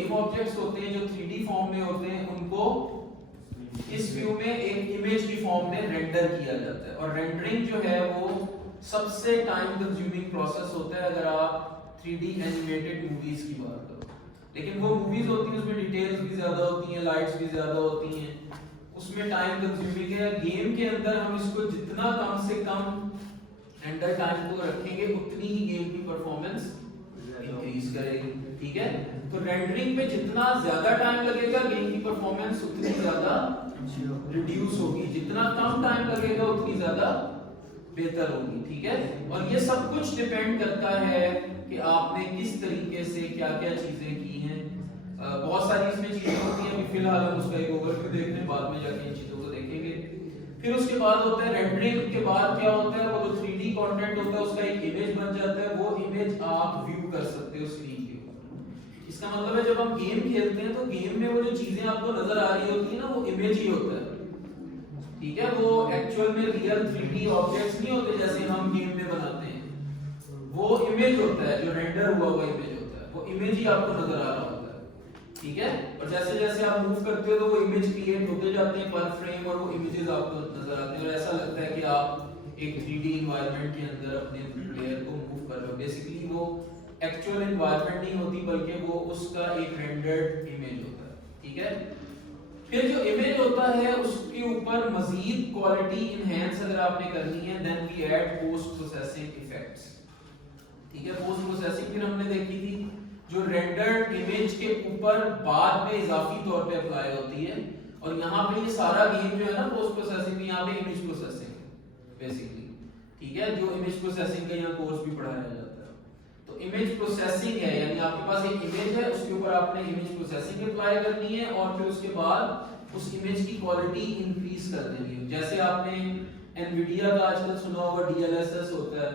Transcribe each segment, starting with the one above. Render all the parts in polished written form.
Game objects होते हैं जो 3D फॉर्म में होते हैं उनको इस व्यू में एक इमेज की फॉर्म में रेंडर किया जाता है। और रेंडरिंग जो है वो सबसे टाइम कंज्यूमिंग प्रोसेस होता है अगर आप 3D एनिमेटेड मूवीज की बात करो। लेकिन वो मूवीज होती हैं उसमें डिटेल्स भी ज्यादा होती हैं, लाइट्स भी ज्यादा होती हैं, उसमें टाइम कंज्यूमिंग है। गेम के अंदर हम इसको जितना कम से कम रेंडर टाइम को रखेंगे उतनी ही गेम की परफॉर्मेंस इंक्रीज करेगी। ठीक है, तो रेंडरिंग पे जितना ज्यादा टाइम लगेगा गेम की परफॉर्मेंस उतनी ज्यादा रिड्यूस होगी, जितना कम टाइम लगेगा उतनी ज्यादा बेहतर होगी। ठीक है, और ये सब कुछ डिपेंड करता है कि आपने किस तरीके से क्या क्या चीजें की हैं। बहुत सारी इसमें चीजें होती हैं, अभी फिलहाल हम उसका एक ओवरव्यू देख रहे हैं, बाद में जाके इन चीजों को देखेंगे। फिर उसके बाद होता है रेंडरिंग के बाद क्या होता है, वो जो 3D कंटेंट होता है उसका एक इमेज बन जाता है, वो इमेज आप व्यू कर सकते हो स्क्रीन के ऊपर। इसका मतलब है जब हम गेम खेलते हैं तो गेम में वो जो चीजें आपको नजर आ रही होती है ना वो इमेज ही होता है। ठीक है, वो एक्चुअल में रियल 3D ऑब्जेक्ट्स नहीं होते जैसे हम गेम में बनाते हैं, वो इमेज होता है, जो रेंडर हुआ हुआ इमेज होता है, वो इमेज ही आपको नजर आ रहा होता है। ठीक है, और जैसे जैसे आप मूव करते हो तो वो इमेज क्रिएट होते जाते हैं पर फ्रेम, और वो इमेजेस आपको नजर आते हैं और ऐसा लगता है कि आप एक 3D एनवायरनमेंट के अंदर अपने प्लेयर को मूव कर रहे हो। बेसिकली वो एक्चुअल एनवायरनमेंट नहीं होती बल्कि वो उसका एक रेंडर्ड इमेज होता है। ठीक है, फिर जो इमेज होता है उसके ऊपर मजीद क्वालिटी इनहेंस अगर आपने करनी है then we add post processing effects. ठीक है, पोस्ट प्रोसेसिंग फिर हमने देखी थी जो रेंडर्ड इमेज के ऊपर बाद में इजाफी तौर पे अप्लाई होती है। और यहाँ पे ये सारा गेम जो है ना पोस्ट प्रोसेसिंग में, यहाँ पे इमेज प्रोसेसिंग बेसिकली। ठीक है, जो इमेज प्रोसेसिंग का यहाँ कोर्स भी पढ़ाया जाता है। तो इमेज प्रोसेसिंग है यानी आपके पास एक इमेज है, उसके ऊपर आपने इमेज प्रोसेसिंग अप्लाई करनी है और फिर उसके बाद उस इमेज की क्वालिटी इंक्रीज कर देनी है। जैसे आपने एनवीडिया का आजकल सुना होगा DLSS होता है,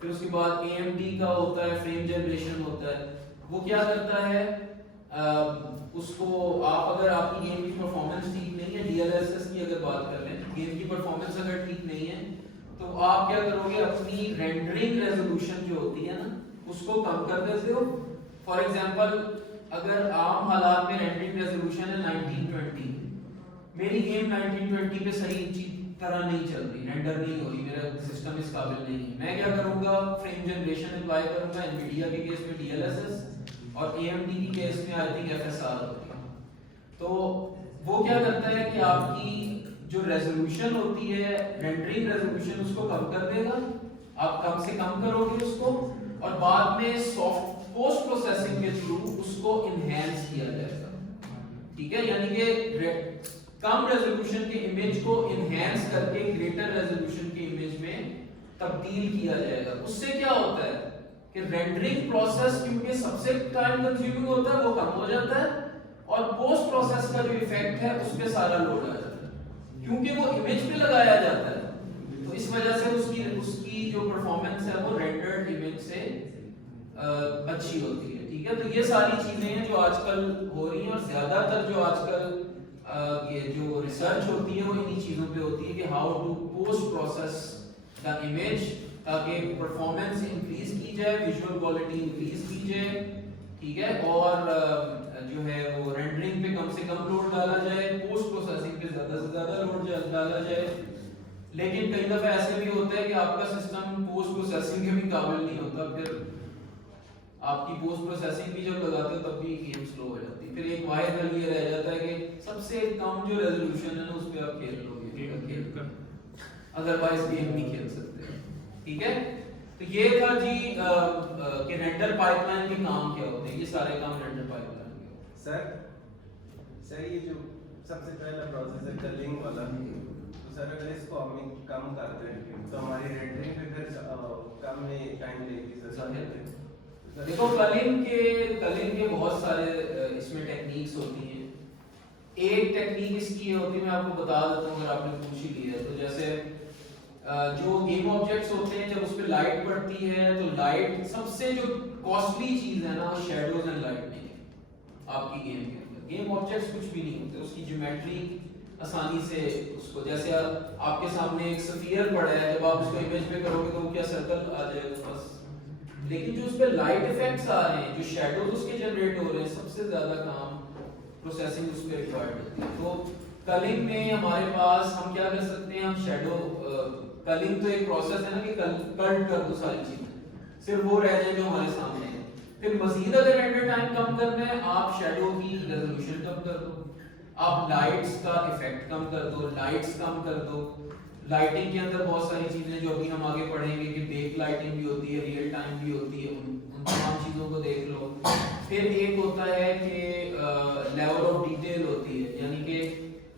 फिर उसके बाद AMD का होता है फ्रेम जनरेशन होता है। वो क्या करता है, उसको आप अगर आपकी गेम की परफॉर्मेंस ठीक नहीं है, DLSS की अगर बात कर लें, गेम की परफॉर्मेंस अगर ठीक नहीं है तो आप क्या करोगे, अपनी रेंडरिंग रेजोल्यूशन जो होती है ना उसको कम कर देते हो। फॉर एग्जांपल अगर आम हालात में रेंडरिंग रेजोल्यूशन है 1920, मेरी गेम 1920 पे सही तरह नहीं चल रही, रेंडर नहीं हो रही, मेरा सिस्टम इस काबिल नहीं है, मैं क्या करूंगा, फ्रेम जनरेशन अप्लाई करूंगा। एनवीडिया के केस में DLSS और AMD की केस में आई थिंक FSR होती है। तो वो क्या करता है कि आपकी जो रेजोल्यूशन होती है, रेंडरिंग रेजोल्यूशन, उसको कम कर देगा। आप कम से कम करोगे उसको और बाद में सॉफ्ट पोस्ट प्रोसेसिंग के थ्रू उसको इनहेंस किया जाएगा। ठीक है, यानी कि कम रेजोल्यूशन के इमेज को इनहेंस करके ग्रेटर रेजोल्यूशन के इमेज में तब्दील किया जाएगा। उससे क्या होता है कि रेंडरिंग प्रोसेस क्योंकि सबसे टाइम कंज्यूमिंग होता है वो कम हो जाता है और पोस्ट प्रोसेस का जो इफेक्ट है उस पे सारा लोड आ जाता है क्योंकि वो इमेज पे लगाया जाता है। तो इस वजह से उसकी जो परफॉर्मेंस है वो रेंडर्ड इमेज से अच्छी होती है। ठीक है, तो ये सारी चीजें हैं जो आजकल हो रही हैं और ज्यादातर जो आजकल ये जो रिसर्च होती है वो इन्हीं चीजों पे होती है कि how to post process the image ताकि परफॉर्मेंस इंक्रीज की जाए, विजुअल क्वालिटी इंक्रीज की जाए। ठीक है, और जो है वो रेंडरिंग पे कम से कम लोड डाला जाए, पोस्ट प्रोसेसिंग पे ज्यादा से ज्यादा लोड डाला जाए। लेकिन कई दफा ऐसे भी होता है कि आपका सिस्टम पोस्ट प्रोसेसिंग के भी काबिल नहीं होता, फिर आपकी पोस्ट प्रोसेसिंग भी जब लगाते हो तब भी गेम स्लो हो जाती है। फिर एक वाहिद हल ये रह जाता है कि सबसे कम जो रेजोल्यूशन है ना उस पे आप खेल लोगे, अदरवाइज गेम नहीं खेल सकते। ठीक है, तो ये था जी कि रेंडर पाइपलाइन के काम क्या होते हैं। ये सारे काम रेंडर पाइपलाइन के। सर ये जो सबसे पहला प्रोसेस है कलिंग वाला, तो सर अगर इसको हम कम करते हैं तो हमारी रेंडरिंग पे फिर कम में टाइम लेगी सर। देखो कलिंग के बहुत सारे इसमें टेक्निक्स होती हैं। एक टेक्निक इसकी होती है, मैं आपको बता देता हूँ अगर आपने पूछ ही लिया। तो जैसे जो गेम ऑब्जेक्ट्स होते हैं जब उस पर लाइट पड़ती है तो लाइट सबसे जो कॉस्टली चीज है ना वो शैडोज एंड लाइटनिंग है आपकी गेम के अंदर। गेम ऑब्जेक्ट्स कुछ भी नहीं होते, उसकी ज्योमेट्री आसानी से उसको, जैसे आपके सामने एक स्फीयर पड़ा है, जब आप उसको इमेज पे करोगे तो वो क्या सर्कल आ जाएगा बस। लेकिन जो उस पे लाइट इफेक्ट्स आ रहे हैं, जो शैडोज उसके जनरेट हो रहे हैं, सबसे ज्यादा काम प्रोसेसिंग उस पे रिक्वायर्ड होती है। तो कलिंग में हमारे पास हम क्या कर सकते हैं, हम शैडो कलिंग तो एक प्रोसेस है ना कि कट कर दो सारी चीजें, सिर्फ वो रह जाए जो हमारे सामने है। फिर मजीद अगर रेंडर टाइम कम करना है, आप शैडो की रेजोल्यूशन कम कर दो, आप लाइट्स का इफेक्ट कम कर दो, लाइट्स कम कर दो। लाइटिंग के अंदर बहुत सारी चीजें जो अभी हम आगे पढ़ेंगे कि बेक लाइटिंग भी होती है, रियल टाइम भी होती है, उन तमाम चीजों को देख लो। फिर एक होता है कि लेवल ऑफ डिटेल होती है, यानी कि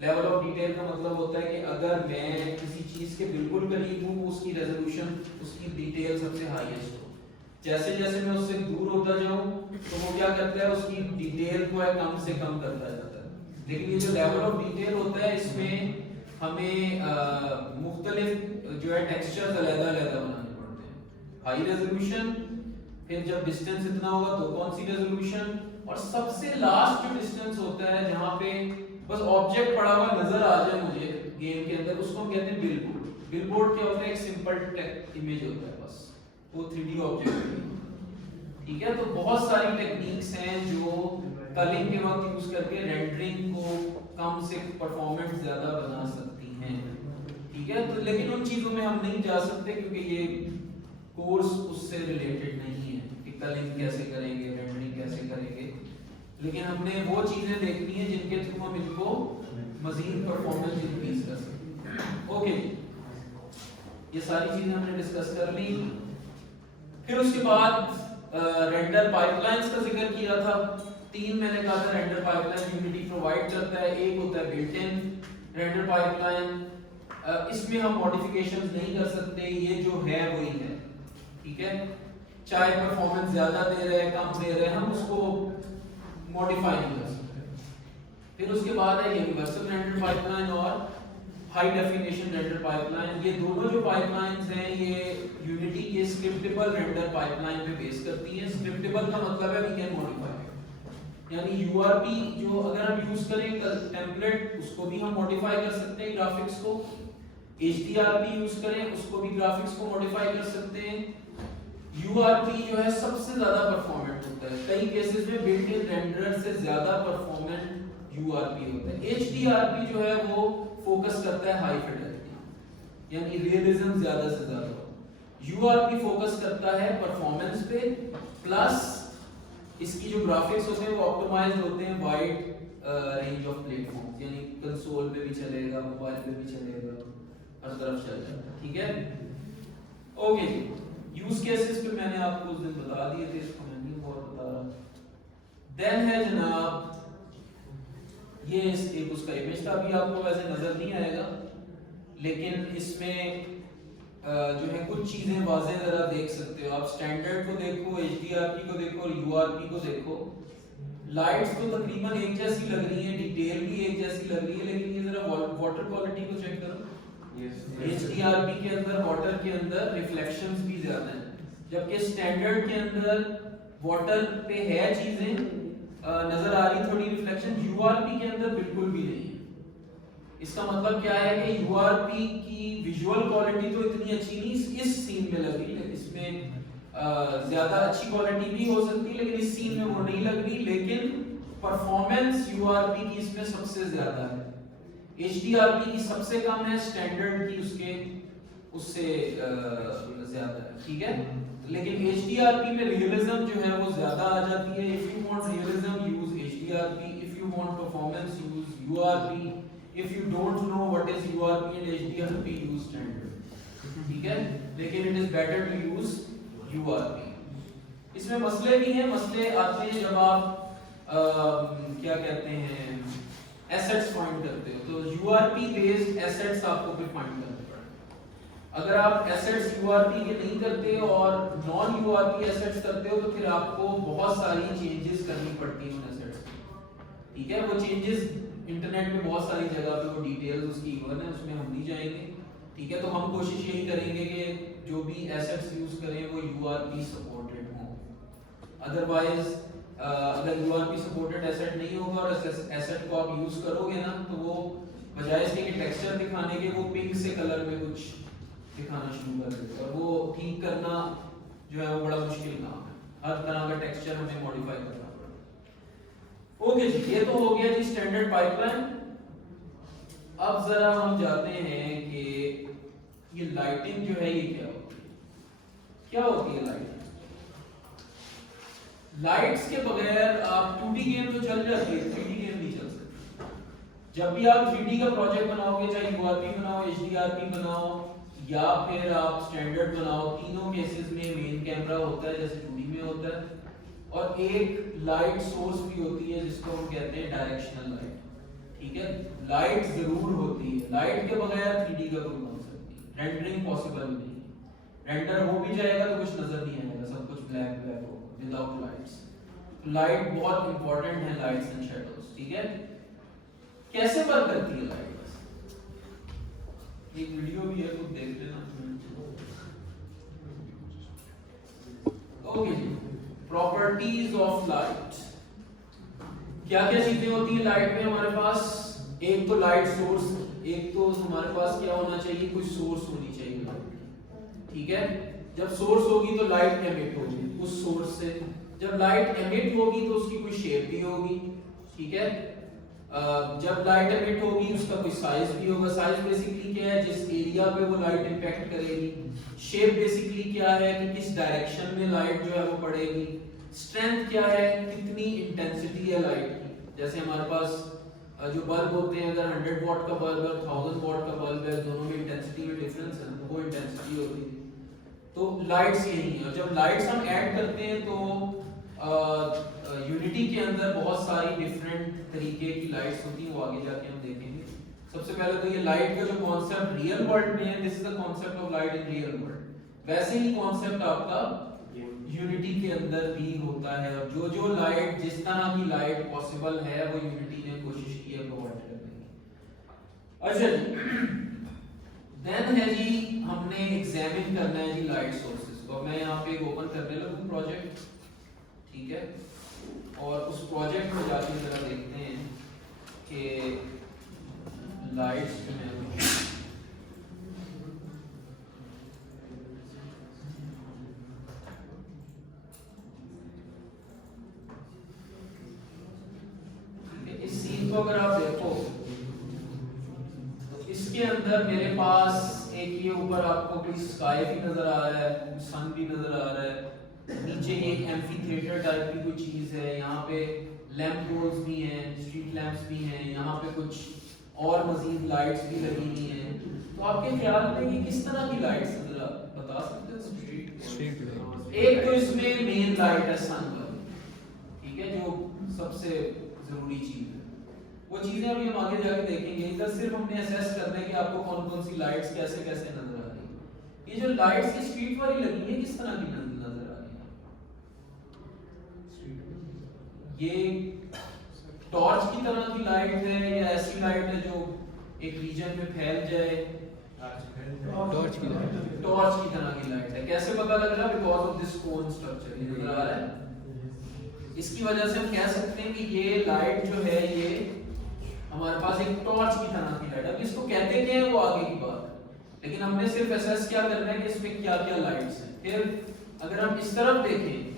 लेवल ऑफ डिटेल का मतलब होता है कि अगर मैं किसी चीज के बिल्कुल करीब हूँ, उसकी रेजोल्यूशन, उसकी डिटेल सबसे हाईएस्ट हो। जैसे जैसे मैं उससे दूर होता जाऊं तो वो क्या करता है, उसकी डिटेल को है कम से कम करता जाता है। लेकिन ये जो लेवल ऑफ डिटेल होता है, इसमें हमें मुख्तलिफ जो है टेक्सचर्स अलग-अलग बनाने पड़ते हैं। हाई रेजोल्यूशन, फिर जब डिस्टेंस इतना होगा तो कौन सी रेजोल्यूशन, और सबसे लास्ट जो डिस्टेंस होता है जहां पे बस ऑब्जेक्ट पड़ा हुआ नजर आ जाए मुझे गेम के अंदर, उसको हम कहते हैं बिलबोर्ड। बिलबोर्ड क्या होता है, एक सिंपल इमेज होता है, बस वो 3D ऑब्जेक्ट है। ठीक है, तो बहुत सारी टेक्निक्स हैं जो कलिंग के वक्त यूज करके रेंडरिंग को कम से परफॉर्मेंस ज्यादा बना सकती हैं। ठीक है, तो लेकिन उन चीजों में हम नहीं जा सकते क्योंकि ये कोर्स उससे रिलेटेड नहीं है कि कलिंग कैसे करेंगे, रेंडरिंग कैसे करेंगे। लेकिन हमने वो चीजें देखनी है जिनके थ्रू हम इनको मजीद परफॉर्मेंस इंक्रीज कर सकते। ओके, ये सारी चीजें हमने डिस्कस कर ली। फिर उसके बाद रेंडर पाइपलाइंस का जिक्र किया था। 3 मैंने कहा था रेंडर पाइपलाइन यूनिटी प्रोवाइड करता है। एक होता है बिल्ट इन रेंडर पाइपलाइन, इसमें हम मॉडिफिकेशंस नहीं कर सकते, ये जो है वही है। ठीक है, चाहे परफॉर्मेंस ज्यादा दे रहे हैं कम दे रहे हैं, हम उसको मॉडिफाई नहीं कर सकते। फिर उसके बाद है यूनिवर्सल रेंडर पाइपलाइन और हाई डेफिनेशन रेंडर पाइपलाइन। ये दोनों जो पाइपलाइंस हैं ये यूनिटी के स्क्रिप्टेबल रेंडर पाइपलाइन पे बेस करती हैं। स्क्रिप्टेबल का मतलब है वी कैन मॉडिफाई, यानी यूआरपी जो अगर हम यूज करें टेम्पलेट, उसको भी हम मॉडिफाई कर सकते हैं ग्राफिक्स को। एचडीआरपी यूज करें, उसको भी ग्राफिक्स को मॉडिफाई कर सकते हैं। यूआरपी जो है सबसे ज्यादा परफॉर्मेंट होता है, कई केसेस में बिल्ट इन रेंडरर से ज्यादा परफॉर्मेंट यूआरपी होता है। एचडीआरपी जो है वो फोकस करता है हाई फिडेलिटी, यानी रियलिज्म ज्यादा से ज्यादा हो। यूआरपी फोकस करता है परफॉर्मेंस पे, प्लस इसकी जो ग्राफिक्स होते हैं वो ऑप्टिमाइज्ड होते हैं वाइड रेंज ऑफ प्लेटफॉर्म्स, यानी कंसोल पे भी चलेगा, मोबाइल पे भी चलेगा, हर तरफ चलेगा। ठीक है, ओके जी। यूज केसेस पे मैंने आपको उस दिन बता दिए थे, इसको मैं नहीं और बता रहा। देन है जनाब ये एक उसका इमेज था, अभी आपको वैसे नजर नहीं आएगा, लेकिन इसमें जो है कुछ चीजें वाज़ेह जरा देख सकते हो आप। स्टैंडर्ड को देखो, एचडीआरपी को देखो और यूआरपी को देखो। लाइट्स तो तकरीबन एक जैसी लग रही हैं, डिटेल भी एक जैसी लग रही है, लेकिन ये जरा वाटर क्वालिटी को चेक करो। एचडीआरपी के अंदर, वाटर के अंदर रिफ्लेक्शंस भी ज्यादा हैं, जबकि स्टैंडर्ड के अंदर वाटर पे है चीजें नजर आ रही थोड़ी रिफ्लेक्शन, यूआरपी के अंदर बिल्कुल भी नहीं है। इसका मतलब क्या है कि यूआरपी की विजुअल क्वालिटी तो इतनी अच्छी नहीं इस सीन में लग रही है, इसमें ज्यादा अच्छी क्वालिटी भी हो सकती है, लेकिन इस सीन में वो नहीं लग रही। लेकिन परफॉर्मेंस यूआरपी की इसमें सबसे ज्यादा है, एचडीआरपी की सबसे कम है, स्टैंडर्ड की उससे ज्यादा है। ठीक है, लेकिन एचडीआरपी में रियलिज्म जो है वो ज्यादा आ जाती है। If you want realism use HDRP, if you want performance use URP, if you don't know what is URP and HDRP use standard. ठीक है, लेकिन it is better to use URP. इसमें मसले भी हैं, मसले आते हैं जब आप क्या कहते हैं एसेट्स फाइंड करते हो, तो यूआरपी बेस्ड एसेट्स आपको फिर फाइंड करने पड़ेंगे। अगर आप एसेट्स यूआरपी के नहीं करते और नॉन यूआरपी एसेट्स करते हो तो फिर आपको बहुत सारी चेंजेस करनी पड़ती हैं उन एसेट्स में। ठीक है, वो चेंजेस इंटरनेट पे बहुत सारी जगह पे वो डिटेल्स उसकी गिवन है, उसमें हम नहीं जाएंगे। ठीक है, तो हम कोशिश यही करेंगे कि जो भी एसेट्स यूज करें वो यूआरपी सपोर्टेड हो। अदरवाइज अगर यूआरपी सपोर्टेड एसेट नहीं होगा और एसेट को आप यूज करोगे ना, तो वो बजाय इसके कि टेक्सचर दिखाने के वो पिंक से कलर में कुछ दिखाना शुरू कर देगा, और वो ठीक करना जो है वो बड़ा मुश्किल काम है, हर तरह का टेक्सचर हमें मॉडिफाई करना पड़ेगा। ओके जी, ये तो हो गया जी स्टैंडर्ड पाइपलाइन। अब जरा हम जाते हैं कि ये लाइटिंग जो है ये क्या होती है, क्या होती है लाइटिंग। लाइट्स के बगैर आप 2D गेम तो चल जाती है, 3D गेम नहीं चल सकती। जब भी आप 3D का प्रोजेक्ट बनाओगे, चाहे URP बनाओ, HDRP बनाओ या फिर आप स्टैंडर्ड बनाओ, तीनों केसेस में मेन कैमरा होता है जैसे 2D में होता है, और एक लाइट सोर्स भी होती है जिसको हम कहते हैं डायरेक्शनल लाइट। ठीक है, लाइट जरूर होती है, लाइट के बगैर 3D का कोई कॉन्सेप्ट नहीं, रेंडरिंग पॉसिबल नहीं है। रेंडर हो भी जाएगा तो कुछ नजर नहीं आएगा, सब कुछ ब्लैक ब्लैक होगा विदाउट लाइट्स। लाइट बहुत इंपॉर्टेंट है, लाइट्स एंड शैडोज। ठीक है, कैसे वर्क करती है लाइट, एक वीडियो भी है, कुछ देख लेना। ओके जी, प्रॉपर्टीज ऑफ लाइट। क्या क्या चीजें होती है लाइट में हमारे पास, एक तो लाइट सोर्स, एक तो हमारे पास क्या होना चाहिए, कुछ सोर्स होनी चाहिए लाइट। ठीक है, जब सोर्स होगी तो लाइट एमिट होगी उस सोर्स से, जब लाइट एमिट होगी तो उसकी कोई शेप भी होगी। ठीक है, जब लाइट एमिट होगी उसका कोई साइज भी होगा। साइज बेसिकली क्या है, जिस एरिया पे वो लाइट इंपैक्ट करेगी। शेप बेसिकली क्या है कि किस डायरेक्शन में लाइट जो है वो पड़ेगी। स्ट्रेंथ क्या है, कितनी इंटेंसिटी है लाइट की। जैसे हमारे पास जो बल्ब होते हैं, अगर 100 वॉट का बल्ब है, 1000 वॉट का बल्ब है, दोनों में इंटेंसिटी में डिफरेंस है, वो इंटेंसिटी होती है। तो लाइट्स यही है, और जब लाइट्स हम ऐड करते हैं तो यूनिटी के अंदर बहुत सारी डिफरेंट तरीके की लाइट्स होती हैं, वो आगे जाके हम देखेंगे। सबसे पहले तो ये लाइट का जो कॉन्सेप्ट रियल वर्ल्ड में है, this is the concept of light in real world. वैसे ही कॉन्सेप्ट आपका यूनिटी के अंदर भी होता है, और जो जो लाइट, जिस तरह की लाइट पॉसिबल है वो यूनिटी ने कोशिश की है प्रोवाइड करने की। अच्छा जी, देन है जी, हमने एग्जामिन करना है जी लाइट सोर्सेज को। मैं यहाँ पे ओपन करने लगूँ प्रोजेक्ट। ठीक है, और उस प्रोजेक्ट में जाके जरा देखते हैं कि लाइट्स जो है इस सीन को अगर आप देखो तो इसके अंदर मेरे पास एक ये ऊपर आपको कोई स्काई भी नजर आ रहा है, सन भी नजर आ रहा है, नीचे एक एम्फी थिएटर टाइप की कोई चीज है, यहाँ पे लैंप पोल्स भी हैं, स्ट्रीट लैंप्स भी हैं, यहाँ पे कुछ और मजीद लाइट्स भी लगी हुई हैं। तो आपके ख्याल में ये किस तरह की लाइट्स हैं, जरा बता सकते हैं? Street light. एक तो इसमें मेन लाइट है सन वाली, ठीक है, जो सबसे जरूरी चीज है। वो चीजें अभी हम आगे जाके देखेंगे। इधर सिर्फ हमने असेस करना है कि आपको कौन कौन सी लाइट्स कैसे कैसे नजर आ रही है। ये जो लाइट्स की स्ट्रीट वाली लगी है, किस तरह की नजर आ रही है? ये टॉर्च की तरह की लाइट है या ऐसी लाइट है जो एक रीजन में फैल जाए? टॉर्च की तरह की लाइट है। कैसे पता लग रहा है? Because of this cone structure, ये नजर आ रहा है। इसकी वजह से हम कह सकते हैं कि ये लाइट जो है ये हमारे पास एक टॉर्च की तरह की लाइट है। अब इसको कहते क्या है वो आगे की बात है, लेकिन हमने सिर्फ एसेस क्या करना है कि इसमें क्या क्या लाइट्स हैं। फिर अगर हम इस तरफ देखें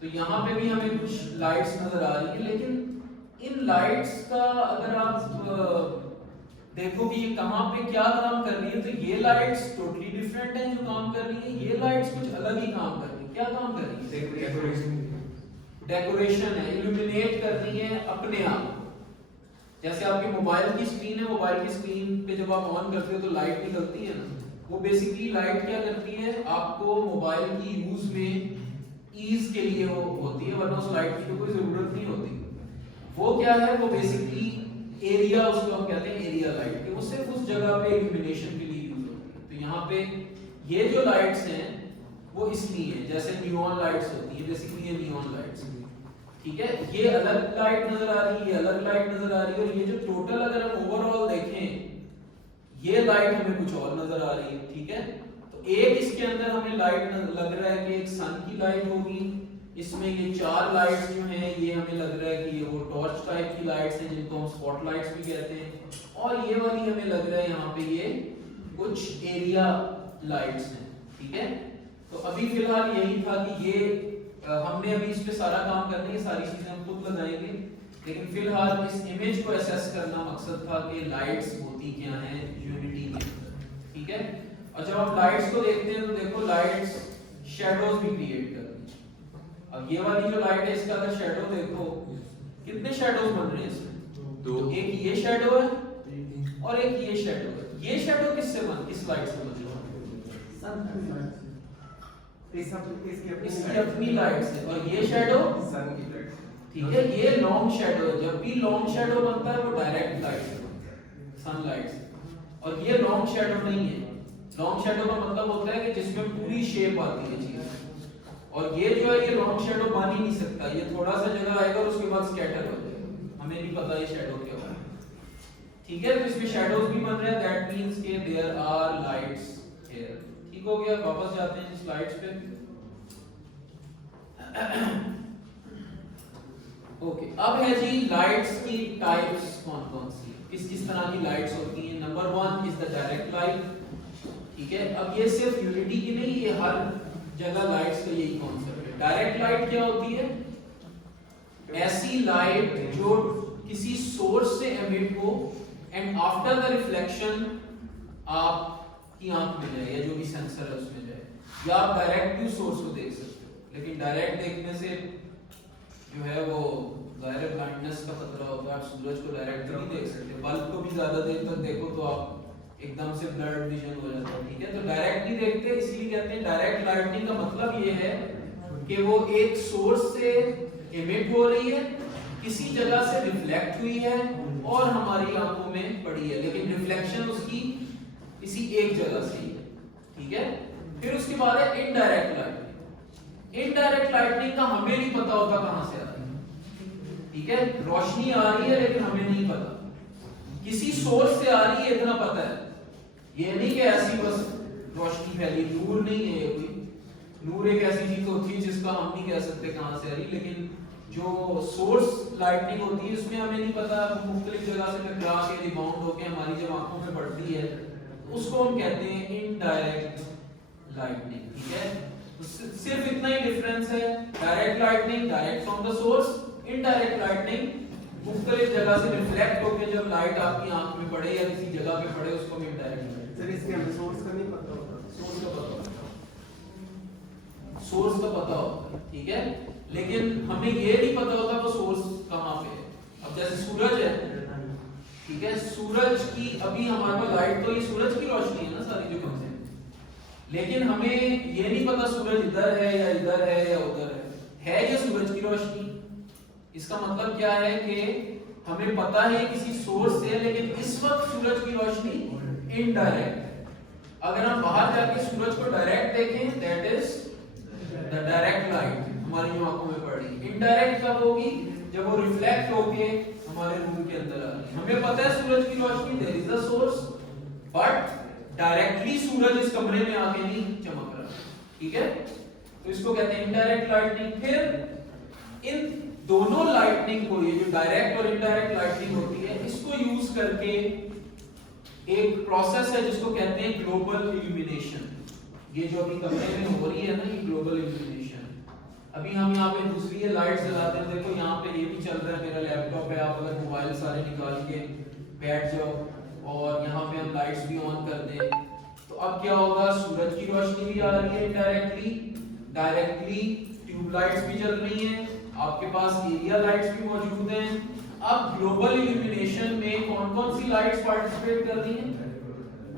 तो यहाँ पे भी हमें कुछ लाइट्स नजर आ रही है, लेकिन इन लाइट्स का अगर आप देखो कि ये कहाँ पे क्या काम कर रही है, तो ये लाइट्स टोटली डिफरेंट हैं जो काम कर रही है। ये लाइट्स कुछ अलग ही काम कर रही है। क्या काम कर रही है? डेकोरेशन है, इल्यूमिनेट कर रही है अपने आप। जैसे आपके मोबाइल की स्क्रीन है, मोबाइल की स्क्रीन पे जब आप ऑन करते हो तो लाइट निकलती है ना, वो बेसिकली लाइट क्या करती है, आपको मोबाइल की यूज में ईज के लिए वो होती है, वरना उस लाइट की तो कोई जरूरत नहीं होती। वो क्या है, वो बेसिकली एरिया, उसको हम कहते हैं एरिया लाइट, कि वो सिर्फ उस जगह पे इल्यूमिनेशन के लिए यूज होती है। तो यहाँ पे ये जो लाइट्स हैं वो इसलिए हैं, जैसे नियॉन लाइट्स होती है, बेसिकली ये नियॉन लाइट्स हैं। ठीक है, ये अलग लाइट नजर आ रही है, ये अलग लाइट नजर आ रही है, और ये जो टोटल अगर हम ओवरऑल देखें, ये लाइट हमें कुछ और नजर आ रही है। ठीक है, तो एक इसके अंदर हमें लाइट लग रहा है कि एक सन की लाइट होगी। इसमें ये चार लाइट्स जो हैं ये हमें लग रहा है कि ये वो टॉर्च टाइप की लाइट्स हैं जिनको हम स्पॉटलाइट्स भी कहते हैं, और ये वाली हमें लग रहा है यहाँ पे ये कुछ एरिया लाइट्स हैं। ठीक है, तो अभी फिलहाल यही था कि ये हमने अभी इस पे सारा काम करने की सारी चीजें हम खुद लगाएंगे, लेकिन फिलहाल इस इमेज को एसेस करना मकसद था कि लाइट्स होती क्या हैं यूनिटी के अंदर, ठीक है। और जब हम लाइट्स को देखते हैं तो देखो लाइट्स शैडोज भी क्रिएट करती हैं। अब ये वाली जो लाइट है इसका अगर शैडो देखो, कितने शैडोज बन रहे हैं इसमें, दो। एक ये शैडो है और एक ये शैडो है। ये शैडो किससे बन, किस लाइट से बन रहा है, इसकी अपनी लाइट से, और ये शैडो सन की लाइट, ठीक है। ये लॉन्ग शैडो है, जब भी लॉन्ग शैडो बनता है वो डायरेक्ट लाइट से बनता है, सनलाइट से। और ये लॉन्ग शैडो नहीं है, लॉन्ग शैडो का मतलब होता है कि जिसमें पूरी शेप आती है चीज, और ये जो है ये लॉन्ग शैडो बन ही नहीं सकता, ये थोड़ा सा जगह आएगा और उसके बाद स्कैटर हो जाएगा, हमें नहीं पता ये शैडो क्या है, ठीक है। तो इसमें शैडोज भी बन रहे हैं, दैट मींस के देयर आर लाइट्स हियर, ठीक हो गया। वापस जाते हैं स्लाइड्स पे। ओके, अब है जी लाइट्स की टाइप्स कौन कौन सी, किस किस तरह की लाइट्स होती हैं। Number 1 is the direct light, ठीक है। अब ये सिर्फ यूनिटी की नहीं, ये हर जगह लाइट्स का यही कॉन्सेप्ट है। डायरेक्ट लाइट क्या होती है, ऐसी लाइट जो किसी सोर्स से एमिट हो एंड आफ्टर द रिफ्लेक्शन आपकी आंख में जाए या जो भी सेंसर है उसमें जाए, या आप डायरेक्ट भी सोर्स को देख सकते हो, लेकिन डायरेक्ट देखने से जो है वो जाहिर ब्लाइंडनेस का खतरा होता है, आप सूरज को डायरेक्ट नहीं देख सकते, बल्ब को भी ज्यादा देर तक देखो तो आप एकदम से ब्लड विजन हो जाता है, ठीक है। तो डायरेक्ट नहीं देखते, इसलिए कहते हैं डायरेक्ट लाइटनिंग का मतलब ये है कि वो एक सोर्स से एमिट हो रही है, किसी जगह से रिफ्लेक्ट हुई है और हमारी आंखों में पड़ी है, लेकिन रिफ्लेक्शन उसकी किसी एक जगह से ही है, ठीक है। फिर उसके बाद है इनडायरेक्ट लाइटनिंग। इनडायरेक्ट लाइटनिंग का हमें नहीं पता होता कहां से आ रही है, ठीक है। रोशनी आ रही है लेकिन हमें नहीं पता, किसी सोर्स से आ रही है इतना पता है, ये नहीं कि ऐसी बस रोशनी फैली, नूर नहीं है ये कोई, नूर एक ऐसी चीज होती है जिसका हम नहीं कह सकते कहां से आ रही, लेकिन जो सोर्स लाइटनिंग होती है उसमें हमें नहीं पता, मुख्तलिफ जगह से टकरा के रिबाउंड होकर हमारी जब आंखों में पड़ती है उसको हम कहते हैं इनडायरेक्ट लाइटनिंग, ठीक है। तो सिर्फ इतना ही डिफरेंस है, direct lightning direct from the source, indirect lightning मुख्तलिफ जगह से रिफ्लेक्ट होकर जब लाइट आपकी आंख में पड़े या किसी जगह पे पड़े उसको हम इनडायरेक्ट। सर इसके हमें सोर्स का नहीं पता होता, सोर्स का पता होता है, सोर्स का पता होता है, ठीक है, लेकिन हमें ये नहीं पता होता वो सोर्स कहां पे है। अब जैसे सूरज है, ठीक है, सूरज की अभी हमारे पास लाइट तो ये सूरज की रोशनी है ना सारी जो कम से, लेकिन हमें ये नहीं पता सूरज इधर है या इधर है या उधर है ये सूरज की रोशनी। इसका मतलब क्या है कि हमें पता है किसी सोर्स से, लेकिन इस वक्त सूरज की रोशनी इनडायरेक्ट है। अगर हम बाहर जाके सूरज को डायरेक्ट देखें, that is the direct light हमारी जो आंखों में पड़ रही है। इनडायरेक्ट कब होगी, जब वो रिफ्लेक्ट होके हमारे रूम के अंदर आ रही है। हमें पता है सूरज की रोशनी there is a source, but directly सूरज इस कमरे में आके नहीं चमक रहा, ठीक है। तो इसको कहते हैं इनडायरेक्ट लाइटनिंग। फिर इन दोनों लाइटनिंग को, ये जो डायरेक्ट और इनडायरेक्ट लाइटनिंग होती है, इसको यूज करके एक प्रोसेस है जिसको कहते हैं ग्लोबल इल्यूमिनेशन। ये जो अभी कमरे में हो रही है ना, ये ग्लोबल इल्यूमिनेशन। अभी हम यहाँ पे दूसरी ये लाइट जलाते हैं, देखो यहाँ पे ये भी चल रहा है, मेरा लैपटॉप है, आप अगर मोबाइल सारे निकाल के बैठ जाओ और यहाँ पे हम लाइट्स भी ऑन कर दें, तो अब क्या होगा, सूरज की रोशनी भी आ रही है इनडायरेक्टली, डायरेक्टली ट्यूबलाइट्स भी जल रही हैं, आपके पास एरिया लाइट्स भी मौजूद हैं। अब ग्लोबल इल्यूमिनेशन में कौन कौन सी लाइट्स पार्टिसिपेट कर रही हैं,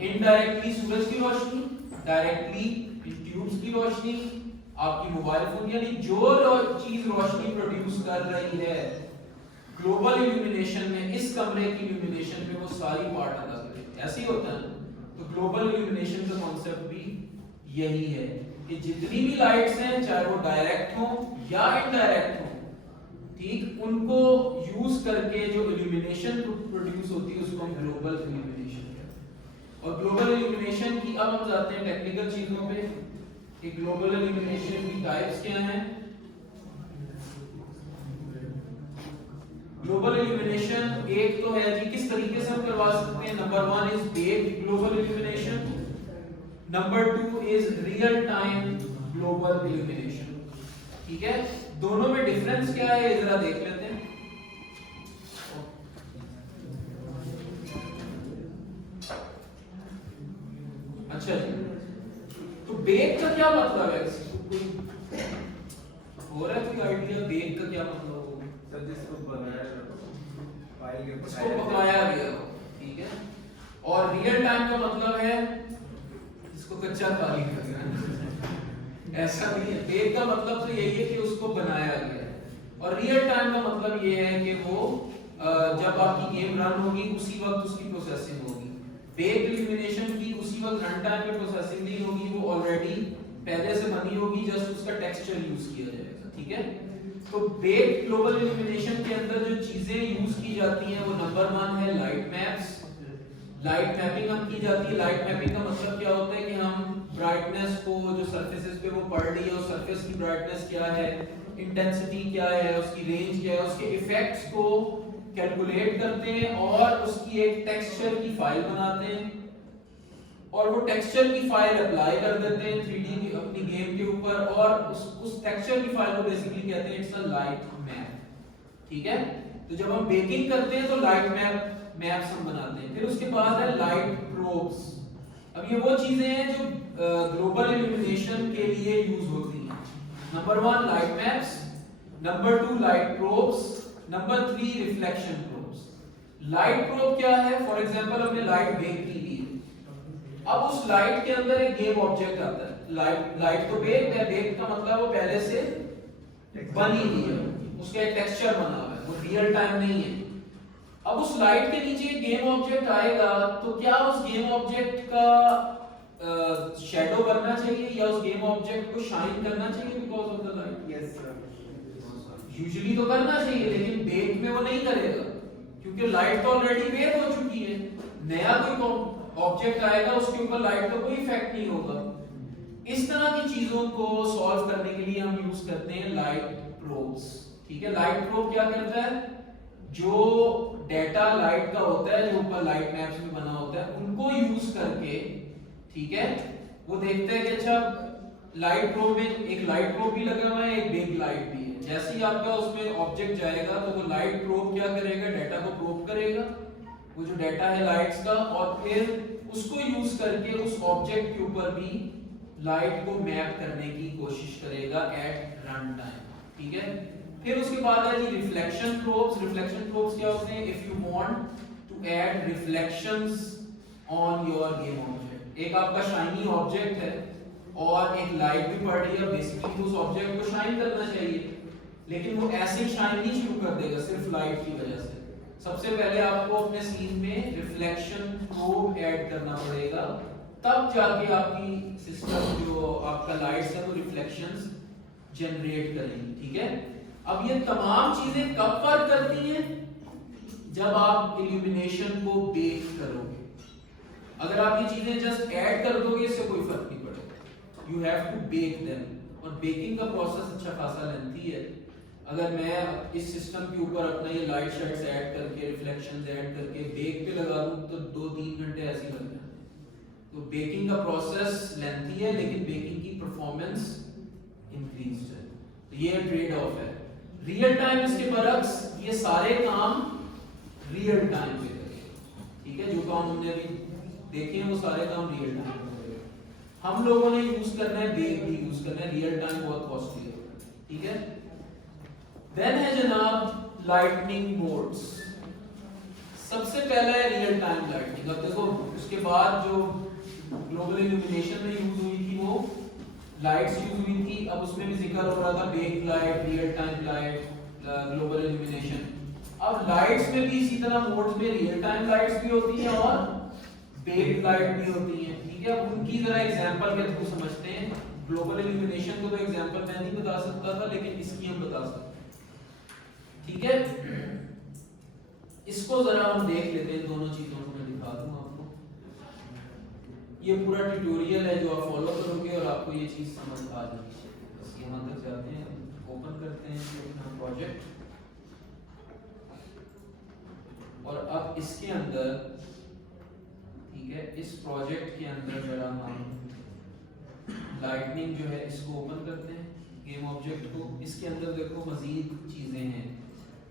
इनडायरेक्टली सूरज की रोशनी, डायरेक्टली ट्यूब्स की रोशनी, आपकी मोबाइल फोन, यानी जो चीज रोशनी प्रोड्यूस कर रही है ग्लोबल इल्यूमिनेशन में, इस कमरे की इल्यूमिनेशन में वो सारी पार्ट अदा करेगी। ऐसे ही होता है। तो ग्लोबल इल्यूमिनेशन का कॉन्सेप्ट भी यही है कि जितनी भी लाइट्स हैं, चाहे वो डायरेक्ट हो या इनडायरेक्ट हो, ठीक, उनको यूज करके जो इल्यूमिनेशन प्रोड्यूस होती है उसको हम ग्लोबल इल्यूमिनेशन कहते हैं। और ग्लोबल इल्यूमिनेशन की अब हम जाते हैं टेक्निकल चीजों पे कि ग्लोबल इल्यूमिनेशन की टाइप्स क्या हैं। ग्लोबल इल्यूमिनेशन एक तो है जी, किस तरीके से हम करवा सकते हैं। Number 1 is baked global illumination, number 2 is real time global illumination. ठीक है, दोनों में डिफरेंस क्या है ये जरा देख लेते हैं। अच्छा जी, तो बेक का क्या मतलब है? हो रहा है कोई आइडिया बेक का क्या मतलब होगा? सर जिसको बनाया फाइल के इसको पकाया गया हो, ठीक है। और रियल टाइम का मतलब है इसको कच्चा खा लिया ऐसा नहीं है। बेक का मतलब तो यही है कि उसको बनाया गया है, और रियल टाइम का मतलब ये है कि वो जब आपकी गेम रन होगी उसी वक्त उसकी प्रोसेसिंग होगी। बेक इल्यूमिनेशन की उसी वक्त रन टाइम पे प्रोसेसिंग नहीं होगी, वो ऑलरेडी पहले से बनी होगी, जस्ट उसका टेक्सचर यूज किया जाएगा। ठीक है, तो बेक ग्लोबल इल्यूमिनेशन के अंदर जो चीजें यूज की जाती हैं वो नंबर 1 है लाइट मैप्स। लाइट मैपिंग हम की जाती है। लाइट मैपिंग का मतलब क्या होता है कि हम ब्राइटनेस को जो सरफेसेस पे वो पड़ रही है उस सरफेस की ब्राइटनेस क्या है, इंटेंसिटी क्या है, उसकी रेंज क्या है, उसके इफेक्ट्स को कैलकुलेट करते हैं और उसकी एक टेक्सचर की फाइल बनाते हैं, और वो टेक्सचर की फाइल अप्लाई कर देते हैं 3D की अपनी गेम के ऊपर, और उस टेक्सचर की फाइल को बेसिकली कहते हैं इट्स अ लाइट मैप। ठीक है, तो जब हम बेकिंग करते हैं तो लाइट मैप्स हम बनाते हैं। फिर उसके बाद है लाइट प्रोब्स। अब ये वो चीजें हैं जो ग्लोबल इल्यूमिनेशन के लिए यूज होती हैं। Number 1 light maps, number 2 light probes, number 3 reflection probes. Light probe क्या है? फॉर एग्जांपल हमने लाइट बेक की ली है, अब उस लाइट के अंदर एक गेम ऑब्जेक्ट आता है। लाइट तो बेक है, बेक का मतलब वो पहले से बनी हुई है, उसका एक टेक्सचर बना हुआ है, वो रियल टाइम नहीं है। अब उस लाइट के नीचे एक गेम ऑब्जेक्ट आएगा, तो क्या उस गेम ऑब्जेक्ट का शैडो बनना चाहिए या उस गेम ऑब्जेक्ट को शाइन करना चाहिए because of the light? Yes sir, usually तो करना चाहिए, लेकिन बेक में वो नहीं करेगा क्योंकि लाइट तो ऑलरेडी बेक हो चुकी है। नया कोई ऑब्जेक्ट आएगा उसके ऊपर लाइट का कोई इफेक्ट नहीं होगा। इस तरह की चीजों को सॉल्व करने के लिए हम यूज करते हैं लाइट प्रोब्स। ठीक है, लाइट प्रोब क्या करता है? जो डेटा लाइट का होता है, जो ऊपर लाइट मैप्स में बना होता है, उनको यूज करके, ठीक है, वो देखता है कि अच्छा लाइट प्रोब में एक लाइट प्रोब भी लगा हुआ है, एक बेक लाइट भी है। जैसे ही आपका उसमें ऑब्जेक्ट जाएगा तो वो लाइट प्रोब क्या करेगा? डेटा को प्रोब करेगा, वो जो डेटा है लाइट्स का, और फिर उसको यूज करके उस ऑब्जेक्ट के ऊपर भी लाइट को मैप करने की कोशिश करेगा एट रन टाइम। ठीक है, फिर उसके बाद है जी रिफ्लेक्शन प्रोब्स। रिफ्लेक्शन प्रोब्स क्या होते हैं? If you want to add reflections on your game object. एक आपका शाइनी ऑब्जेक्ट है और एक लाइट भी पड़ रही है, बेसिकली उस ऑब्जेक्ट को शाइन करना चाहिए, लेकिन वो ऐसे ही शाइन नहीं शुरू कर देगा सिर्फ लाइट की वजह से। सबसे पहले आपको अपने सीन में रिफ्लेक्शन प्रोब ऐड करना पड़ेगा, तब जाके आपकी सिस्टम जो आपका लाइट्स है वो रिफ्लेक्शंस जनरेट करेंगी। ठीक है, अब ये तमाम चीजें कब वर्क करती हैं? जब आप इल्यूमिनेशन को बेक करोगे। अगर आप ये चीजें जस्ट ऐड कर दोगे इससे कोई फर्क नहीं पड़ेगा, you have to bake them, और बेकिंग का प्रोसेस अच्छा खासा लेंथी है। अगर मैं इस सिस्टम के ऊपर अपना ये लाइट शेड्स ऐड करके रिफ्लेक्शंस ऐड करके बेक पे लगा दूं तो 2-3 घंटे ऐसे ही लग जाते हैं। तो बेकिंग का प्रोसेस लेंथी है, लेकिन बेकिंग की परफॉर्मेंस इंक्रीज्ड है। तो ये ट्रेड ऑफ है। रियल टाइम इसके बरक्स ये सारे काम रियल टाइम पे करेगा। ठीक है, जो काम हमने अभी देखे हैं वो सारे काम रियल टाइम पे करेगा। हम लोगों ने यूज करना है बेक भी यूज करना है, रियल टाइम बहुत कॉस्टली है। ठीक है, देन है जनाब लाइटनिंग मोड्स। सबसे पहला है रियल टाइम लाइटनिंग। अब देखो उसके बाद जो ग्लोबल इल्यूमिनेशन में यूज हुई थी वो लाइट्स यूज हुई थी, अब उसमें भी जिक्र हो रहा था bake light, real time light, global illumination. अब लाइट्स में भी इसी तरह मोड्स में रियल टाइम लाइट्स भी होती हैं और बेक लाइट भी होती हैं। ठीक है, उनकी जरा एग्जांपल के थ्रू समझते हैं। ग्लोबल इल्यूमिनेशन को तो एग्जांपल मैं नहीं बता सकता था, लेकिन इसकी हम बता सकते हैं। ठीक है, इसको जरा हम देख लेते हैं, दोनों चीजों को मैं दिखा दूं आपको। ये पूरा ट्यूटोरियल है जो आप फॉलो करोगे और आपको ये चीज समझ आ जाएगी। बस यहाँ तक जाते हैं, ओपन करते हैं अपना प्रोजेक्ट, और अब इसके अंदर, ठीक है, इस प्रोजेक्ट के अंदर जरा हम लाइटनिंग जो है इसको ओपन करते हैं गेम ऑब्जेक्ट को। इसके अंदर देखो मजीद चीजें हैं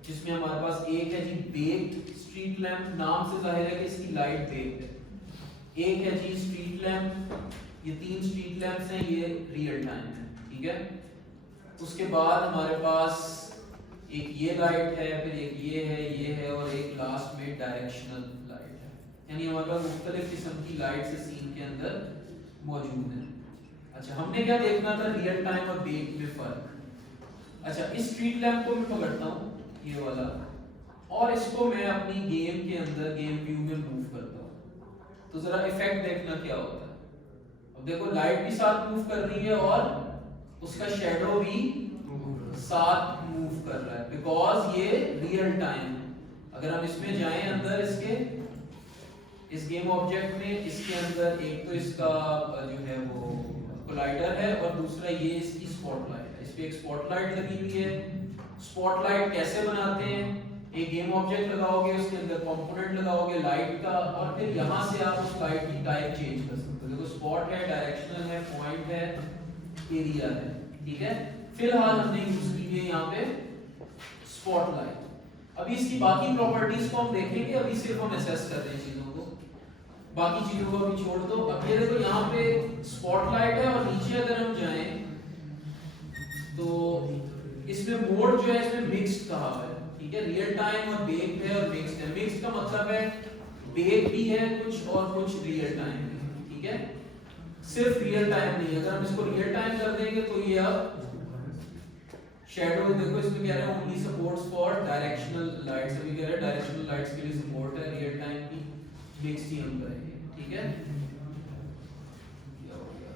जिसमें हमारे पास एक है जी बेक्ड स्ट्रीट लैम्प, नाम से जाहिर है कि इसकी लाइट बेक्ड है। एक है जी स्ट्रीट लैम्प, ये 3 स्ट्रीट लैम्प्स हैं, ये रियल टाइम है, ठीक है। उसके बाद हमारे पास एक ये लाइट है, फिर एक ये है और एक लास्ट में डायरेक्शनल लाइट है, यानी हमारे पास मुख्तलिफ किस्म की लाइट से सीन के अंदर मौजूद है। अच्छा, हमने क्या देखना था, रियल टाइम और बेक में फर्क। अच्छा, इस स्ट्रीट लैम्प को मैं पकड़ता हूँ ये वाला, और इसको मैं अपनी गेम के अंदर गेम व्यू में मूव करता हूँ, तो जरा इफेक्ट देखना क्या होता है। अब देखो लाइट भी साथ मूव कर रही है और उसका शैडो भी साथ मूव कर रहा है, बिकॉज ये रियल टाइम है। अगर हम इसमें जाएं अंदर इसके, इस गेम ऑब्जेक्ट में, इसके अंदर एक तो इसका जो है वो कोलाइडर है और दूसरा ये इसकी स्पॉटलाइट है। इस पे एक स्पॉटलाइट लगी हुई है। स्पॉटलाइट कैसे बनाते हैं, एक गेम ऑब्जेक्ट लगाओगे, उसके अंदर कंपोनेंट लगाओगे लाइट का, और फिर यहाँ से आप उस लाइट की टाइप चेंज कर सकते हो। देखो स्पॉट है, डायरेक्शनल है, पॉइंट है, एरिया है, ठीक है। फिलहाल हमने यूज की है यहाँ पे स्पॉटलाइट। अभी इसकी बाकी प्रॉपर्टीज को हम देखेंगे, अभी सिर्फ हम असेस कर रहे हैं चीजों को, बाकी चीजों को अभी छोड़ दो। अब ये देखो यहाँ पे स्पॉटलाइट है और नीचे अगर हम जाएं तो इसमें मोड जो है इसमें मिक्स्ड कहा है, ठीक है। रियल टाइम और बेक है और मिक्स्ड है। मिक्स्ड का मतलब है बेक भी है कुछ और कुछ रियल टाइम भी है, ठीक है। सिर्फ रियल टाइम नहीं है। अगर हम इसको रियल टाइम कर देंगे तो ये अब शैडो, देखो इसमें कह रहा है only supports for directional lights, अभी कह रहा है डायरेक्शनल लाइट्स के लिए सपोर्ट है, रियल टाइम की मिक्स ही हम करेंगे, ठीक है। क्या हो गया,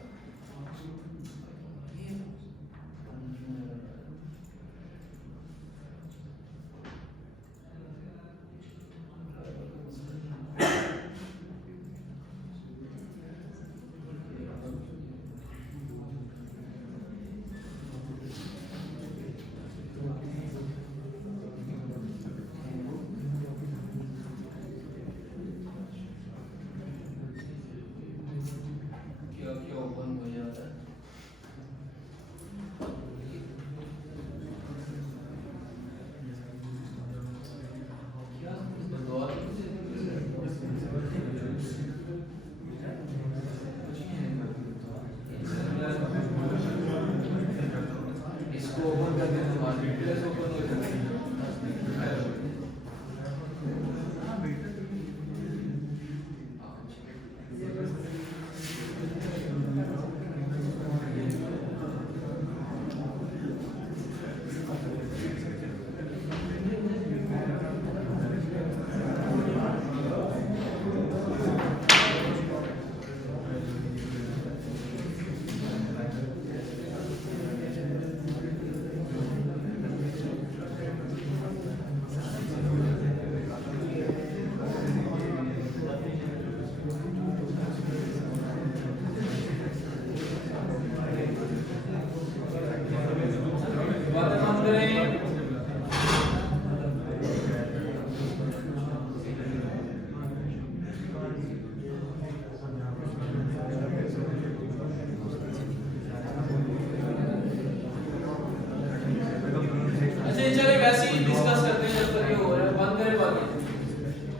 क्या ओपन हो जाता है। क्या बदौर इसको ओपन कर दें तो मार्केट ओपन हो जाता है।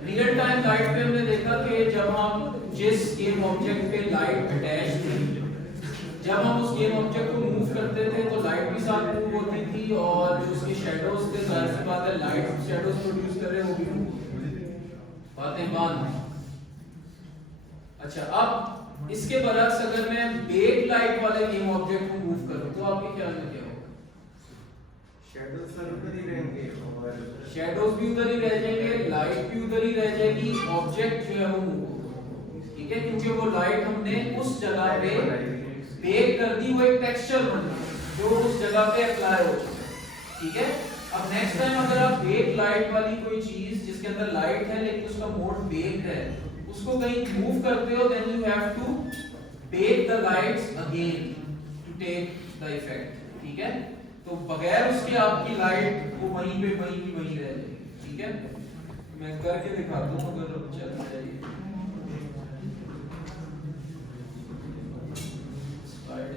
रियल टाइम लाइट पे हमने देखा कि जब हम जिस गेम ऑब्जेक्ट पे लाइट अटैच थी, जब हम उस गेम ऑब्जेक्ट को मूव करते थे तो लाइट भी साथ मूव होती थी और जो उसके शैडोज थे, जाहिर सी बात है लाइट शैडोज प्रोड्यूस कर रहे हैं वो भी मूव होती थी। बातें मान। अच्छा, अब इसके बरक्स अगर मैं बेक लाइट वाले गेम ऑब्जेक्ट को मूव करूं तो आपके ख्याल में क्या होगा? शैडोज सर उधर ही रहेंगे और शैडोज भी उधर ही रह जाएंगे, लाइट भी उधर ही रह जाएगी, ऑब्जेक्ट जो है वो मूव होगा, ठीक है, क्योंकि वो लाइट हमने उस जगह पे बेक कर दी, वो एक टेक्सचर बन रहा है जो उस जगह पे अप्लाई हो चुका है, ठीक है। अब नेक्स्ट टाइम अगर आप बेक लाइट वाली कोई चीज जिसके अंदर लाइट है लेकिन उसका मोड बेक है, उसको कहीं मूव करते हो, then you have to bake the lights again to take the effect, ठीक है। तो बगैर उसके आपकी लाइट वो वहीं पे वहीं रह जाएगी, ठीक है। मैं करके दिखाता हूँ अगर चल जाए। स्लाइड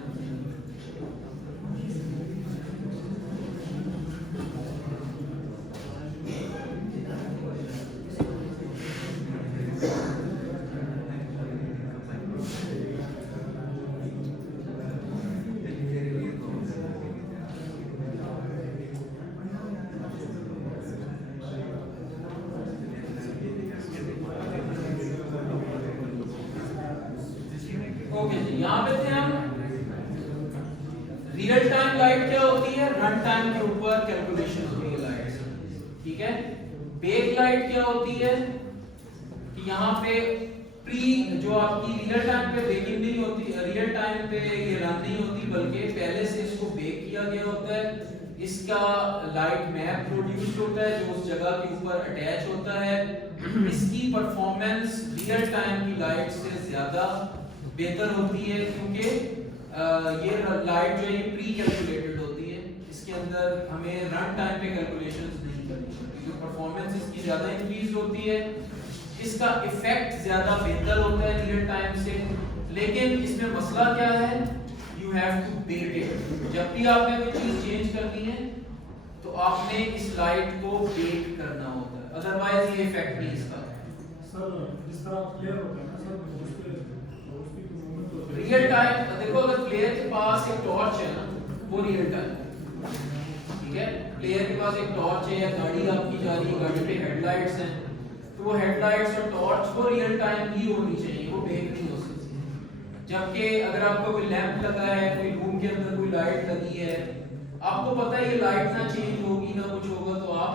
ओके जी, यहाँ पे थे हम। रियल टाइम लाइट क्या होती है? रन टाइम के ऊपर कैलकुलेशन होती है लाइट, ठीक है। बेक लाइट क्या होती है कि यहाँ पे प्री जो आपकी रियल टाइम पे बेकिंग नहीं होती, रियल टाइम पे ये रन नहीं होती, बल्कि पहले से इसको बेक किया गया होता है। इसका लाइट मैप प्रोड्यूस होता है जो उस जगह के ऊपर अटैच होता है। इसकी परफॉर्मेंस रियल टाइम की लाइट से ज्यादा बेहतर होती है, क्योंकि ये लाइट जो है ये प्री कैलकुलेटेड होती है। इसके अंदर हमें रन टाइम पे कैलकुलेशंस नहीं करनी पड़ती, तो परफॉर्मेंस इसकी ज्यादा इंक्रीज होती है। इसका इफेक्ट ज्यादा बेहतर होता है रियल टाइम से। लेकिन इसमें मसला क्या है? You have to bake it. जब भी आपने कोई चीज चेंज करनी है तो आपने इस लाइट को बेक करना होता है, अदरवाइज ये इफेक्ट नहीं इसका। सर जिस तरह प्लेयर होता है ना सर, उसकी मूवमेंट होती है रियल टाइम देखो, अगर प्लेयर के पास एक टॉर्च है ना, वो रियल टाइम, ठीक है। प्लेयर के पास एक टॉर्च है या गाड़ी आपकी जा रही है, गाड़ी पे हेडलाइट्स हैं, तो वो हेडलाइट्स और टॉर्च वो रियल टाइम ही होनी चाहिए, वो बेक नहीं हो सकती। जबकि अगर आपको कोई लैंप लगा है, कोई रूम के अंदर कोई लाइट लगी है, आपको पता है ये लाइट ना चेंज होगी ना कुछ होगा, तो आप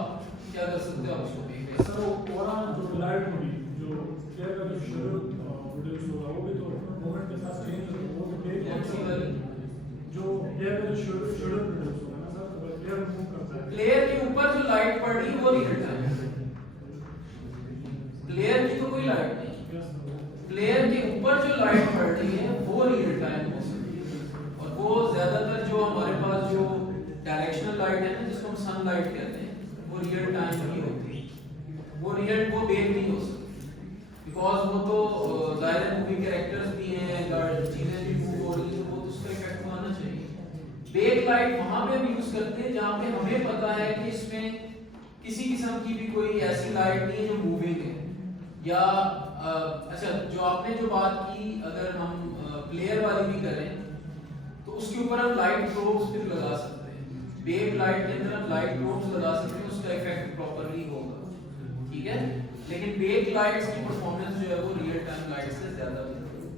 क्या कर सकते हो? आप उसको बेक कर सकते सर वो ओवरऑल जो लाइट होगी, जो प्लेयर का जो शेड्यूल प्रोड्यूस होगा वो भी तो मूवमेंट के साथ चेंज होगा, वो तो हो। कौन सी वाली? जो प्लेयर का जो शेड्यूल प्रोड्यूस होगा ना सर, अगर प्लेयर मूव करता है, प्लेयर के ऊपर जो लाइट पड़ रही है वो रियल टाइम है। प्लेयर की तो कोई लाइट नहीं, प्लेयर के ऊपर जो लाइट पड़ रही है वो रियल टाइम हो सकती है। और वो ज्यादातर जो हमारे पास जो डायरेक्शनल लाइट है ना, जिसको हम सन लाइट कहते हैं, वो रियल टाइम ही होती है। वो बेक नहीं हो सकती, बिकॉज वो तो जाहिर है मूवी कैरेक्टर्स भी हैं, चीजें भी मूव हो रही हैं, तो वो तो उसका इफेक्ट तो आना चाहिए। बेक लाइट वहां पे हम यूज करते हैं जहां पे हमें पता है कि इसमें किसी किस्म की भी कोई ऐसी लाइट नहीं है जो मूविंग है, या अच्छा जो आपने जो बात की, अगर हम प्लेयर वाली भी करें तो उसके ऊपर हम लाइट प्रोब्स फिर लगा सकते हैं। बेक लाइट के अंदर हम लाइट प्रोब्स लगा सकते हैं, उसका इफेक्ट प्रॉपर्ली होगा, ठीक है। लेकिन बेक लाइट्स की परफॉर्मेंस जो है वो रियल टाइम लाइट से ज्यादा बेहतर है।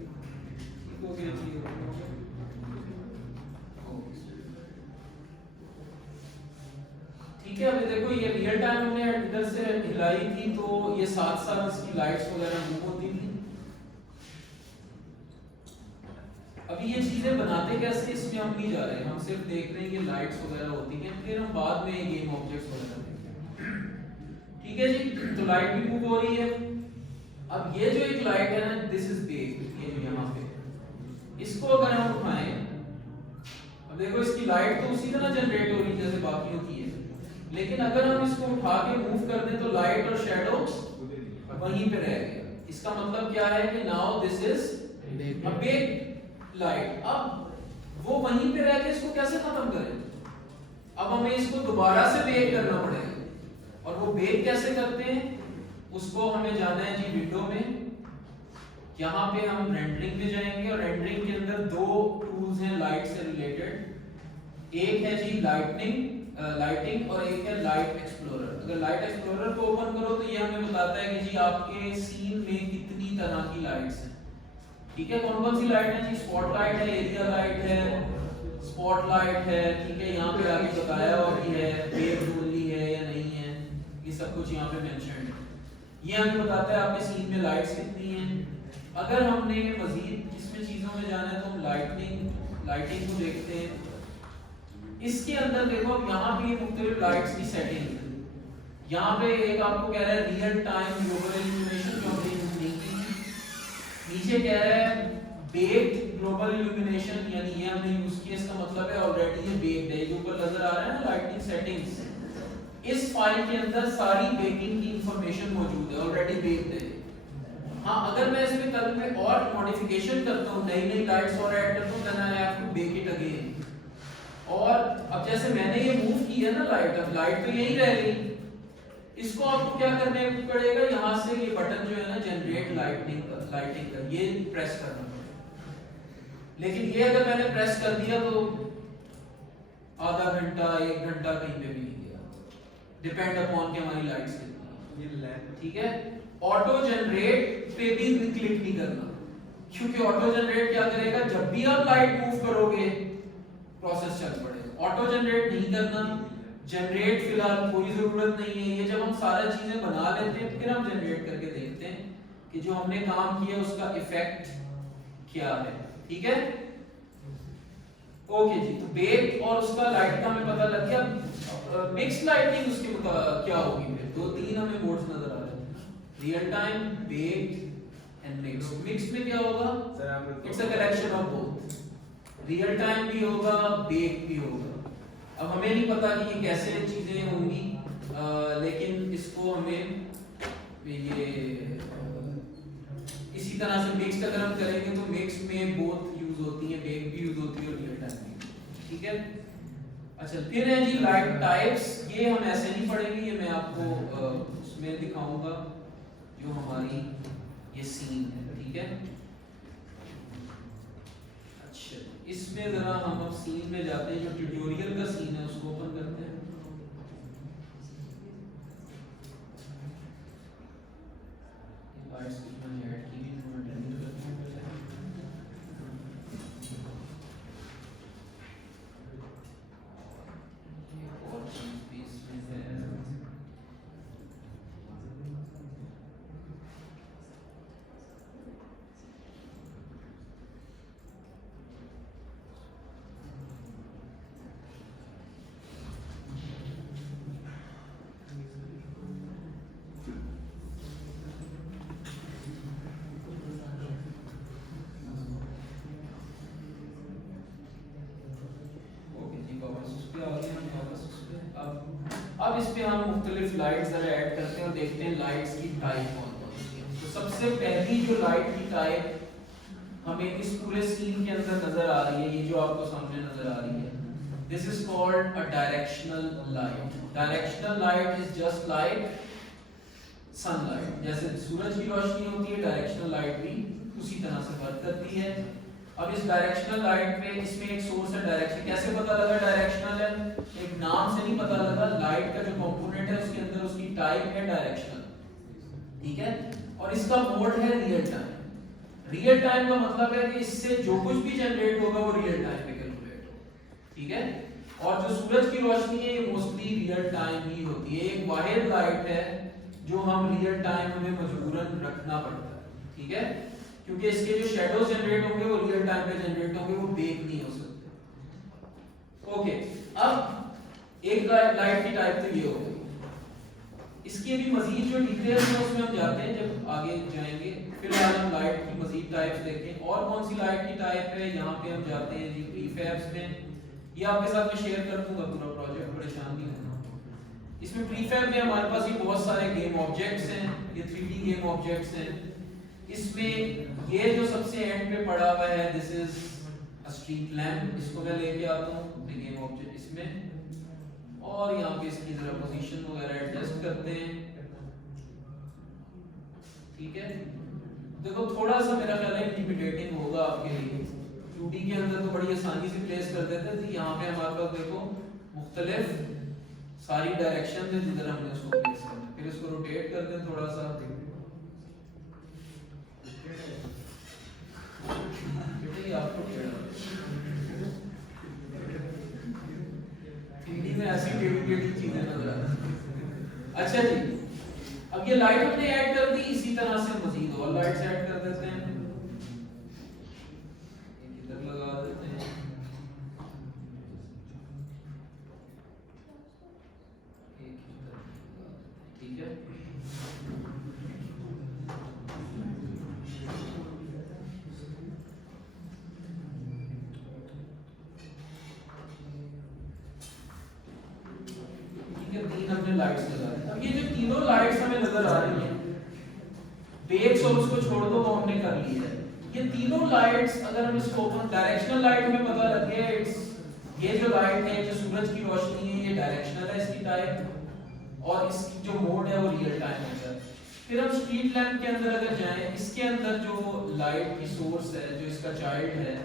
ठीक है। अभी देखो ये रियल टाइम हमने इधर से हिलाई थी, तो ये साथ साथ इसकी लाइट्स वगैरह मूव होती थी। अभी ये चीजें बनाते कैसे, इसमें हम नहीं जा रहे हैं, हम सिर्फ देख रहे हैं ये लाइट्स वगैरह होती हैं, फिर हम बाद में गेम ऑब्जेक्ट्स वगैरह देखेंगे, ठीक है जी। तो लाइट भी मूव हो रही है। अब ये जो एक लाइट है ना, दिस इज बेक, ये जो यहाँ पे, इसको अगर हम उठाएं, अब देखो इसकी लाइट तो उसी तरह जनरेट हो रही है जैसे बाकियों की है, लेकिन अगर हम इसको उठा के मूव कर दें तो लाइट और शैडो वहीं पे रह गया। इसका मतलब क्या है कि now this is a bake light. अब वो वहीं पे रह के इसको कैसे खत्म करें? अब हमें इसको दोबारा से बेक करना पड़ेगा, और वो बेक कैसे करते हैं उसको हमें जाना है जी विंडो में। यहाँ पे हम रेंडरिंग पे जाएंगे, और रेंडरिंग के अंदर दो टूल्स हैं लाइट से रिलेटेड, एक है जी लाइटिंग और एक है लाइट एक्सप्लोरर। अगर लाइट एक्सप्लोरर को ओपन करो तो ये हमें बताता है कि जी आपके सीन में कितनी तरह की लाइट्स हैं, ठीक है। कौन कौन सी लाइट है जी? स्पॉटलाइट है, एरिया लाइट है, स्पॉटलाइट है, ठीक है। यहाँ पे आगे बताया हुआ भी है वेव ओनली है या नहीं है, ये सब कुछ यहाँ पे मेंशन है। ये हमें बताता है आपके सीन में लाइट्स कितनी हैं। अगर हमने मजीद इसमें चीजों में जाना है तो हम लाइटिंग को देखते हैं। इसके अंदर देखो अब यहाँ पे मुख्तलिफ लाइट्स की सेटिंग है। यहाँ पे एक आपको कह रहा है रियल टाइम ग्लोबल इल्यूमिनेशन, जो हमने यूज नहीं की। नीचे कह रहा है बेक्ड ग्लोबल इल्यूमिनेशन, यानी ये हमने यूज किया, इसका मतलब है ऑलरेडी ये बेक्ड है। जो ऊपर नजर आ रहा है ना लाइटिंग सेटिंग्स, इस फाइल के अंदर सारी बेकिंग की इंफॉर्मेशन मौजूद है, ऑलरेडी बेक्ड है। हाँ, अगर मैं इसमें कल में और मॉडिफिकेशन करता हूँ, नई नई लाइट्स और ऐड करता हूँ, then I have to bake it again. और अब जैसे मैंने ये मूव की है ना लाइट, अब लाइट तो यही रह गई, इसको आपको क्या करने पड़ेगा, यहाँ से ये बटन जो है ना जनरेट लाइटिंग का, ये प्रेस करना पड़ेगा। लेकिन ये अगर मैंने प्रेस कर दिया तो आधा घंटा 1 घंटा कहीं पे भी नहीं गया, डिपेंड अपॉन कि हमारी लाइट्स कितनी है, ठीक है। ऑटो जनरेट पे भी क्लिक नहीं करना, क्योंकि ऑटो जनरेट क्या करेगा, जब भी आप लाइट मूव करोगे प्रोसेस चल पड़ेगा। ऑटो जनरेट नहीं करना, जनरेट फिलहाल कोई जरूरत नहीं है। ये जब हम सारा चीजें बना लेते हैं फिर हम जनरेट करके देखते हैं कि जो हमने काम किया उसका इफेक्ट क्या है। ठीक है, ओके जी। तो बेक और उसका लाइट का हमें पता लग गया। मिक्स लाइटिंग उसके क्या होगी, फिर दो तीन हमें मोड्स नजर आ रहे हैं, real time, bake and mix. Mix में क्या होगा, it's a collection of both, real time भी होगा, बेक भी होगा। अब हमें नहीं पता कि ये कैसे चीजें होंगी, लेकिन इसको हमें ये इसी तरह से मिक्स अगर हम करेंगे तो मिक्स में बोथ यूज होती है, बेक भी यूज होती है और रियल टाइम भी। ठीक है, अच्छा फिर है जी लाइट टाइप्स। ये हम ऐसे नहीं पढ़ेंगे, ये मैं आपको उसमें दिखाऊंगा जो हमारी ये सीन है। ठीक है, अच्छा इसमें जरा हम अब सीन में जाते हैं, जो ट्यूटोरियल का सीन है उसको ओपन करते हैं। लाइट्स की मैंने ऐड की भी मैं डिलीट करता हूं पहले। ये और चीज भी इसमें है, अब इस पे हम मुख्तलिफ लाइट्स जरा ऐड करते हैं और देखते हैं लाइट्स की टाइप कौन कौन सी है। तो सबसे पहली जो लाइट की टाइप हमें इस पूरे सीन के अंदर नजर आ रही है, ये जो आपको सामने नजर आ रही है, this is called a directional light. Directional light is just like sunlight, जैसे सूरज की रोशनी होती है, डायरेक्शनल लाइट भी उसी तरह से वर्क करती है। अब इस डायरेक्शनल लाइट में इसमें एक सोर्स है डायरेक्शन, कैसे पता लगा डायरेक्शनल है, एक नाम से नहीं पता लगा, लाइट का जो कंपोनेंट है उसके अंदर उसकी टाइप है डायरेक्शनल। ठीक है, और इसका मोड है रियल टाइम। रियल टाइम का मतलब है कि इससे जो कुछ भी जनरेट होगा वो रियल टाइम में कैलकुलेट होगा। ठीक है, और जो सूरज की रोशनी है ये मोस्टली रियल टाइम ही होती है, एक वाहिद लाइट है जो हम रियल टाइम में मजबूरन रखना पड़ता है। ठीक है, क्योंकि इसके जो शैडोज जनरेट होंगे वो रियल टाइम पे जनरेट होंगे, वो बेक नहीं हो सकते। ओके, अब एक लाइट की टाइप तो ये हो गई। इसकी भी मजीद जो डिटेल्स है उसमें हम जाते हैं जब आगे जाएंगे। फिलहाल हम लाइट की मजीद टाइप्स देखें, और कौन सी लाइट की टाइप है, यहाँ पे हम जाते हैं जी प्रीफैब्स में। ये आपके साथ मैं शेयर कर दूंगा पूरा प्रोजेक्ट, परेशान नहीं होना। इसमें प्रीफैब में हमारे पास ये बहुत सारे गेम ऑब्जेक्ट्स हैं, ये 3D गेम ऑब्जेक्ट्स हैं। इसमें ये जो सबसे एंड पे पड़ा हुआ है, this is a street lamp, इसको मैं लेके आता हूँ गेम ऑब्जेक्ट इसमें, और यहाँ पे इसकी जरा पोजीशन वगैरह एडजस्ट करते हैं। ठीक है, देखो थोड़ा सा मेरा ख्याल है इंटिमिडेटिंग होगा आपके लिए, 2D के अंदर तो बड़ी आसानी से प्लेस कर देते थे, यहाँ पे हमारे पास देखो मुख्तलिफ सारी डायरेक्शन है जिधर हमने उसको प्लेस करना। फिर इसको रोटेट करते हैं थोड़ा सा, आपको 3D में ऐसी टेढ़ी चीजें नजर आती हैं। अच्छा जी, अब ये लाइट हमने ऐड कर दी, इसी तरह से मजीद और लाइट्स ऐड कर देते हैं। इधर लगा देते हैं, ठीक है। लाइट्स लगा दी। अब ये जो तीनों लाइट्स हमें नजर आ रही हैं, बेक्स और उसको छोड़ दो वो हमने कर लिया है। ये तीनों लाइट्स अगर हम इसको डायरेक्शनल लाइट हमें पता लग गया, इट्स ये जो लाइट है जो सूरज की रोशनी है ये डायरेक्शनल है इसकी टाइप, और इसकी जो मोड है वो रियल टाइम है। फिर हम स्ट्रीट लैम्प के अंदर अगर जाएं, इसके अंदर जो लाइट की सोर्स है जो इसका चाइल्ड है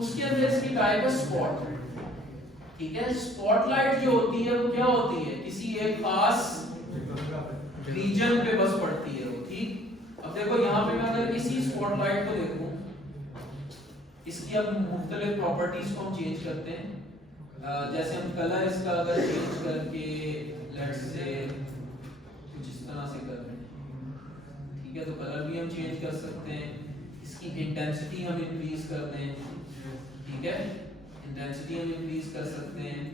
उसके अंदर इसकी टाइप है स्पॉट। ठीक है, स्पॉटलाइट जो होती है वो क्या होती है, किसी एक खास रीजन पे बस पड़ती है वो। ठीक, अब देखो यहाँ पे मैं अगर इसी स्पॉटलाइट को देखूं इसकी अब मुख्तलिफ प्रॉपर्टीज को हम चेंज करते हैं। जैसे हम कलर इसका अगर चेंज करके लेट्स से कुछ इस तरह से कर रहे हैं, ठीक है, तो कलर भी हम चेंज कर सकते हैं। इसकी इंटेंसिटी हम इंक्रीज कर दें, ठीक है, इंटेंसिटी हम इंक्रीज कर सकते हैं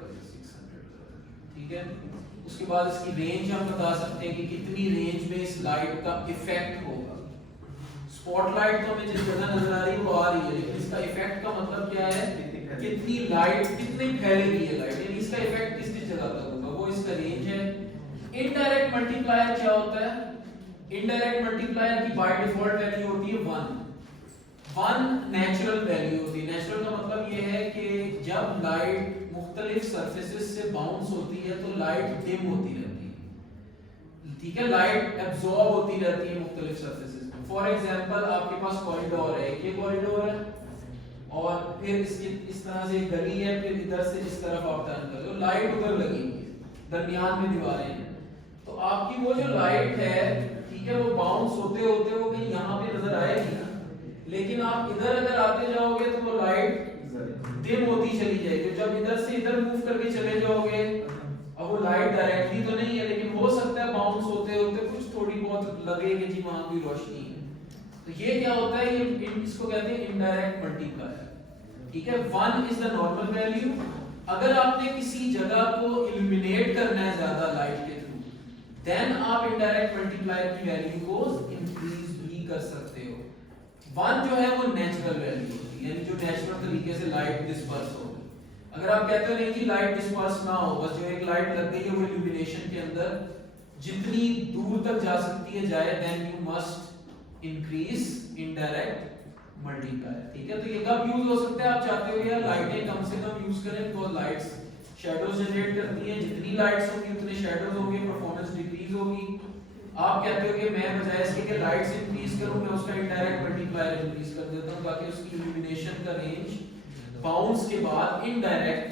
600, ठीक है। उसके बाद इसकी रेंज हम बता सकते हैं कि कितनी रेंज में इस लाइट का इफेक्ट होगा। स्पॉटलाइट तो हमें जिस जगह नजर आ रही है वो आ रही है, लेकिन इसका इफेक्ट का मतलब क्या है, कितनी लाइट कितनी फैलेगी ये लाइट, यानी इसका इफेक्ट किस किस जगह तक होगा, वो इसका रेंज है। इनडायरेक्ट मल्टीप्लायर क्या होता है? इनडायरेक्ट मल्टीप्लायर की बाय डिफॉल्ट वैल्यू होती है 1 नेचुरल वैल्यू होती है। नेचुरल का मतलब ये है कि जब लाइट मुख्तलिफ सरफेसेस से बाउंस होती है तो लाइट डिम होती रहती है, ठीक है, लाइट एब्जॉर्ब होती रहती है मुख्तलिफ सरफेसेस में। फॉर एग्जांपल आपके पास कॉरिडोर है, ये कॉरिडोर है और फिर इसकी इस तरह से एक गली है, फिर इधर से इस तरफ आप टर्न कर लो, लाइट उधर लगी हुई है, दरमियान में दीवारें हैं, तो आपकी वो जो लाइट है, ठीक है, वो बाउंस होते होते वो कहीं यहाँ पे नजर आएगी ना, लेकिन आप इधर अगर आते जाओगे तो वो लाइट डिम होती चली जाएगी। जब इधर से इधर मूव करके चले जाओगे, अब वो लाइट डायरेक्टली तो नहीं है, लेकिन हो सकता है बाउंस होते होते कुछ थोड़ी बहुत लगे कि जी वहां भी रोशनी है। तो ये क्या होता है, ये इसको कहते हैं इनडायरेक्ट मल्टीप्लायर, ठीक है। 1 इज द नॉर्मल वैल्यू। अगर आपने किसी जगह को इल्यूमिनेट करना है ज्यादा लाइट के थ्रू, देन आप इनडायरेक्ट मल्टीप्लायर की वैल्यू को इंक्रीज भी कर सकते हो। 1 जो है वो नेचुरल वैल्यू होती है, यानी जो नेचुरल तरीके से लाइट डिस्पर्स हो। अगर आप कहते हो नहीं जी लाइट डिस्पर्स ना हो, बस जो एक लाइट लग गई है वो इल्यूमिनेशन के अंदर जितनी दूर तक जा सकती है जाए, then you must increase indirect multiplier, ठीक है। तो ये कब यूज हो सकता है, आप चाहते हो यार लाइटें कम से कम यूज करें, बिकॉज़ लाइट्स शैडोज जनरेट करती हैं, जितनी लाइट्स होंगी उतने शैडोज होंगे, परफॉर्मेंस डिक्रीज होगी। आप कहते हो कि मैं बजाय इसके कि लाइट्स इंक्रीज करूं, मैं उसका इनडायरेक्ट मल्टीप्लायर इंक्रीज कर देता हूं ताकि उसकी इल्यूमिनेशन का रेंज बाउंस के बाद इनडायरेक्ट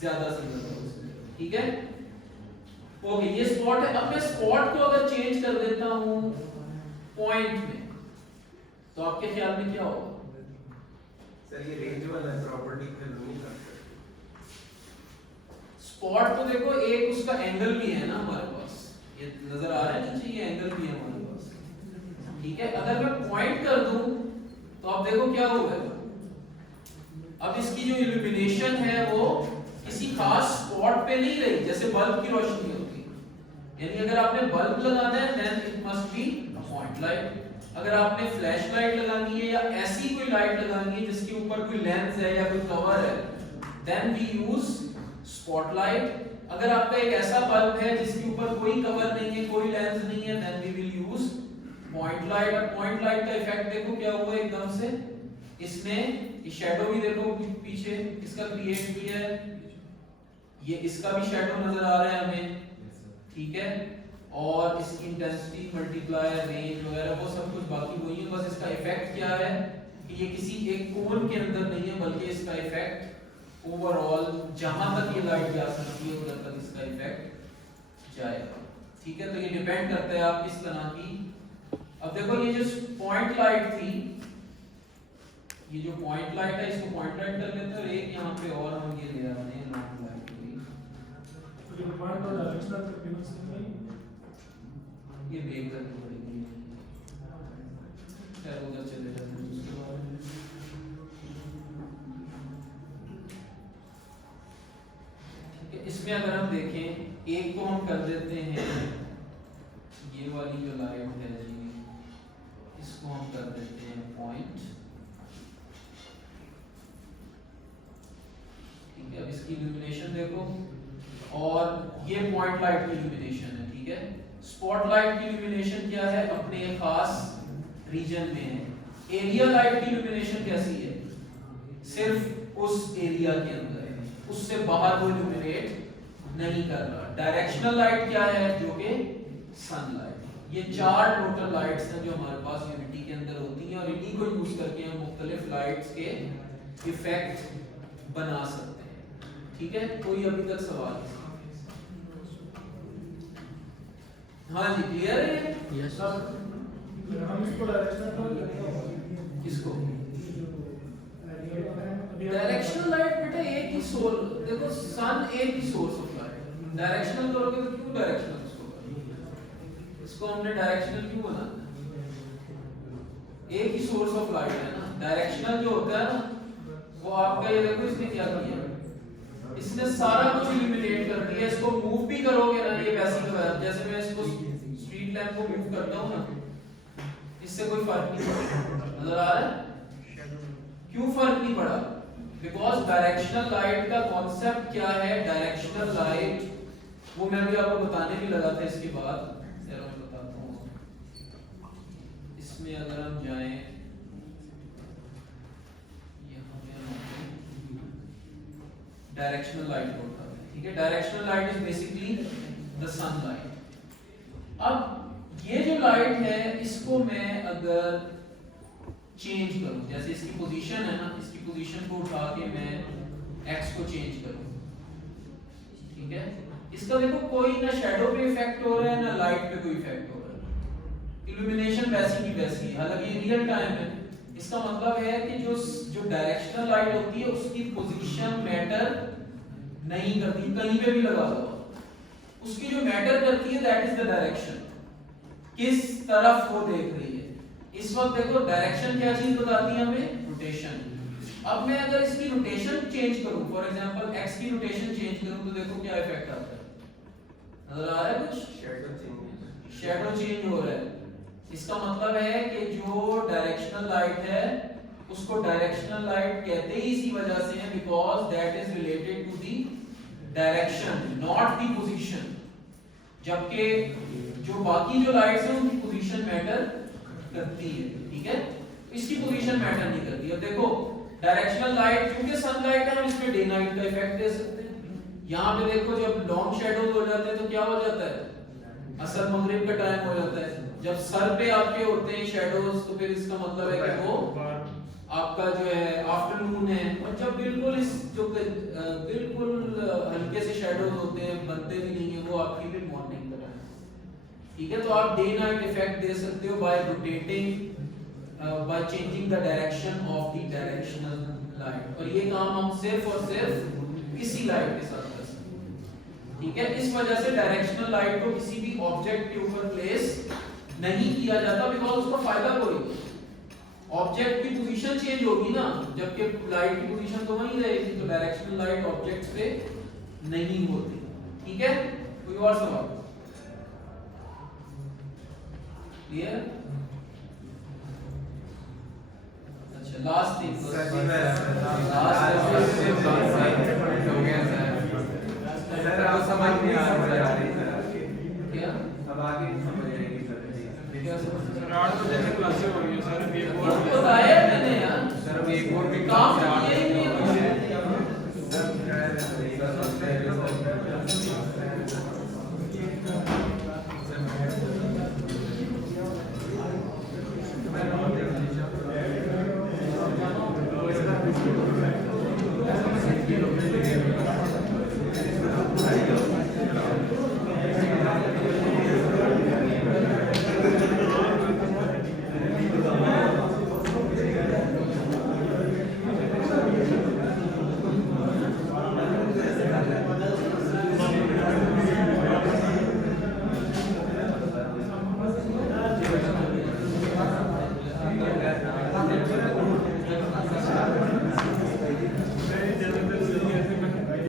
ज्यादा से ज्यादा हो सके, ठीक है। ओके, ये स्पॉट है। अब मैं स्पॉट को अगर चेंज कर देता हूं पॉइंट में, तो आपके ख्याल में क्या होगा? सर ये रेंज वाला प्रॉपर्टी फिर नहीं करते। स्पॉट तो देखो एक उसका एंगल भी है ना हमारे पास, ये नजर आ रहा है नीचे, ये एंगल भी है हमारे पास, ठीक है। अगर मैं पॉइंट कर दूं तो आप देखो क्या होगा, अब इसकी जो इल्यूमिनेशन है वो किसी खास स्पॉट पे नहीं रही, जैसे बल्ब की रोशनी होती है, यानी अगर आपने बल्ब लगाना है then it must be point light. अगर आपने फ्लैश लाइट लगानी है या ऐसी कोई लाइट लगानी है जिसके ऊपर कोई लेंस है या कोई कवर है, देन वी यूज स्पॉटलाइट। अगर आपका एक ऐसा बल्ब है जिसके ऊपर कोई कवर नहीं है, कोई लेंस नहीं है, then we will use point light. और पॉइंट लाइट का इफेक्ट देखो क्या हुआ एकदम से, इसने ये शैडो भी देखो पीछे इसका क्रिएट किया है, ये इसका भी शैडो नजर आ रहा है हमें, ठीक है। और इसकी इंटेंसिटी मल्टीप्लायर रेंज वगैरह वो सब कुछ बाकी वही है, बस इसका इफेक्ट क्या है कि ये किसी एक कोन के अंदर नहीं है, बल्कि इसका इफेक्ट ओवरऑल जहां तक ये लाइट जा सकती है उधर तक इसका इफेक्ट जाएगा, ठीक है। तो ये डिपेंड करता है आप किस तरह की। अब देखो ये जो पॉइंट लाइट थी, ये जो पॉइंट लाइट है इसको पॉइंट लाइट कर लेते हैं, और एक यहाँ पे और हम ये ले आते हैं लॉन्ग लाइट को भी, तो ये पॉइंट और डायरेक्शनल टेबल से नहीं ये बेक करनी पड़ेगी, खैर उधर चले जाते हैं उसके बाद। ठीक है, इसमें अगर हम देखें एक को हम कर देते हैं, ये वाली जो लाइट है जी इसको हम कर देते हैं पॉइंट, ठीक है। अब इसकी इल्यूमिनेशन देखो, और ये पॉइंट लाइट की इल्यूमिनेशन है, ठीक है। स्पॉटलाइट की इल्यूमिनेशन क्या है, अपने खास रीजन में है। एरिया लाइट की इल्यूमिनेशन कैसी है, सिर्फ उस एरिया के अंदर है, उससे बाहर वो इल्यूमिनेट नहीं कर रहा। डायरेक्शनल लाइट क्या है, जो कि सनलाइट। ये 4 टोटल लाइट्स हैं जो हमारे पास यूनिटी के अंदर होती हैं, और इन्हीं को यूज करके हम मुख्तलिफ लाइट्स के इफेक्ट बना सकते हैं, ठीक है। कोई अभी तक सवाल? हाँ जी, क्लियर है? यस सर, हम इसको डायरेक्शनल पर किसको? जो डायरेक्शनल लाइट बेटा एक ही सोर्स, देखो सन एक ही सोर्स ऑफ लाइट, डायरेक्शनल करोगे तो क्यों डायरेक्शनल इसको हमने डायरेक्शनल क्यों बना, एक ही सोर्स ऑफ लाइट है ना। डायरेक्शनल जो होता है ना वो आपका, ये देखो इसने क्या किया, इसने सारा कुछ इल्यूमिनेट कर दिया, इसको मूव भी करोगे ना ये वैसे ही होगा, जैसे मैं इसको स्ट्रीट लैंप को मूव करता हूं ना, इससे कोई फर्क नहीं पड़ता, नजर आ रहा है क्यों फर्क नहीं पड़ा, बिकॉज डायरेक्शनल लाइट का कॉन्सेप्ट क्या है, डायरेक्शनल लाइट वो मैं भी आपको बताने भी लगा था इसके बाद, चलो मैं बताता हूँ। इसमें अगर हम जाएं डायरेक्शनल लाइट होता है, ठीक है, directional light is basically the sunlight. अब ये जो लाइट है इसको मैं अगर चेंज करूं, जैसे इसकी पोजीशन है ना, इसकी पोजीशन को उठा के मैं एक्स को चेंज करूं, ठीक है, इसका देखो कोई ना शैडो पे इफेक्ट हो रहा है ना लाइट पे कोई इफेक्ट हो रहा है, इल्यूमिनेशन वैसी की वैसी है, हालांकि ये रियल टाइम है। इसका मतलब है कि जो डायरेक्शनल लाइट होती है उसकी पोजीशन मैटर नहीं करती, कहीं पे भी लगा दो, उसकी जो मैटर करती है दैट इज द डायरेक्शन, किस तरफ वो देख रही है। इस वक्त देखो डायरेक्शन क्या चीज बताती है हमें, रोटेशन। अब मैं अगर इसकी रोटेशन चेंज करूं, फॉर एग्जांपल एक्स की रोटेशन चेंज करूं, तो देखो क्या इफेक्ट आता है, नजर आ रहा है कुछ, शैडो चेंज हो रहा है। इसका मतलब है कि जो डायरेक्शनल लाइट है उसको डायरेक्शनल लाइट कहते ही इसी वजह से है, because that is related to the direction not the position, जबकि जो बाकी जो लाइट्स हैं उनकी पोजीशन मैटर करती है, ठीक है, इसकी पोजीशन मैटर नहीं करती। अब देखो डायरेक्शनल लाइट क्योंकि सनलाइट है, हम इसमें डे नाइट का इफेक्ट दे सकते हैं। यहाँ पे देखो जब लॉन्ग शैडोज हो जाते हैं तो क्या हो जाता है, असर मगरिब का टाइम हो जाता है, जब सर पे आपके होते हैं शैडोज तो फिर इसका मतलब है कि वो आपका जो है आफ्टरनून है, और जब बिल्कुल इस जो बिल्कुल हल्के से शैडोज होते हैं, बनते भी नहीं है, वो आपकी फिर मॉर्निंग का टाइम, ठीक है। तो आप डे नाइट इफेक्ट दे सकते हो bye rotating, by changing the direction of the directional light, और ये काम हम सिर्फ और सिर्फ इसी लाइट के साथ कर सकते हैं, ठीक है। इस वजह से डायरेक्शनल लाइट को किसी भी ऑब्जेक्ट के ऊपर प्लेस नहीं किया जाता, बिकॉज उसका फायदा कोई नहीं, ऑब्जेक्ट की पोजीशन चेंज होगी ना, जबकि लाइट की पोजीशन तो वही रहेगी, तो डायरेक्शनल लाइट ऑब्जेक्ट्स पे नहीं होती, ठीक है। कोई और सवाल, क्लियर? अच्छा लास्ट थिंग, समझ नहीं आ रहा है क्या अब आगे समझ आएगी सर, क्या सर 8 बजे से क्लासेस हो रही है सर, बताया मैंने यार, सर एक और भी काम किया ही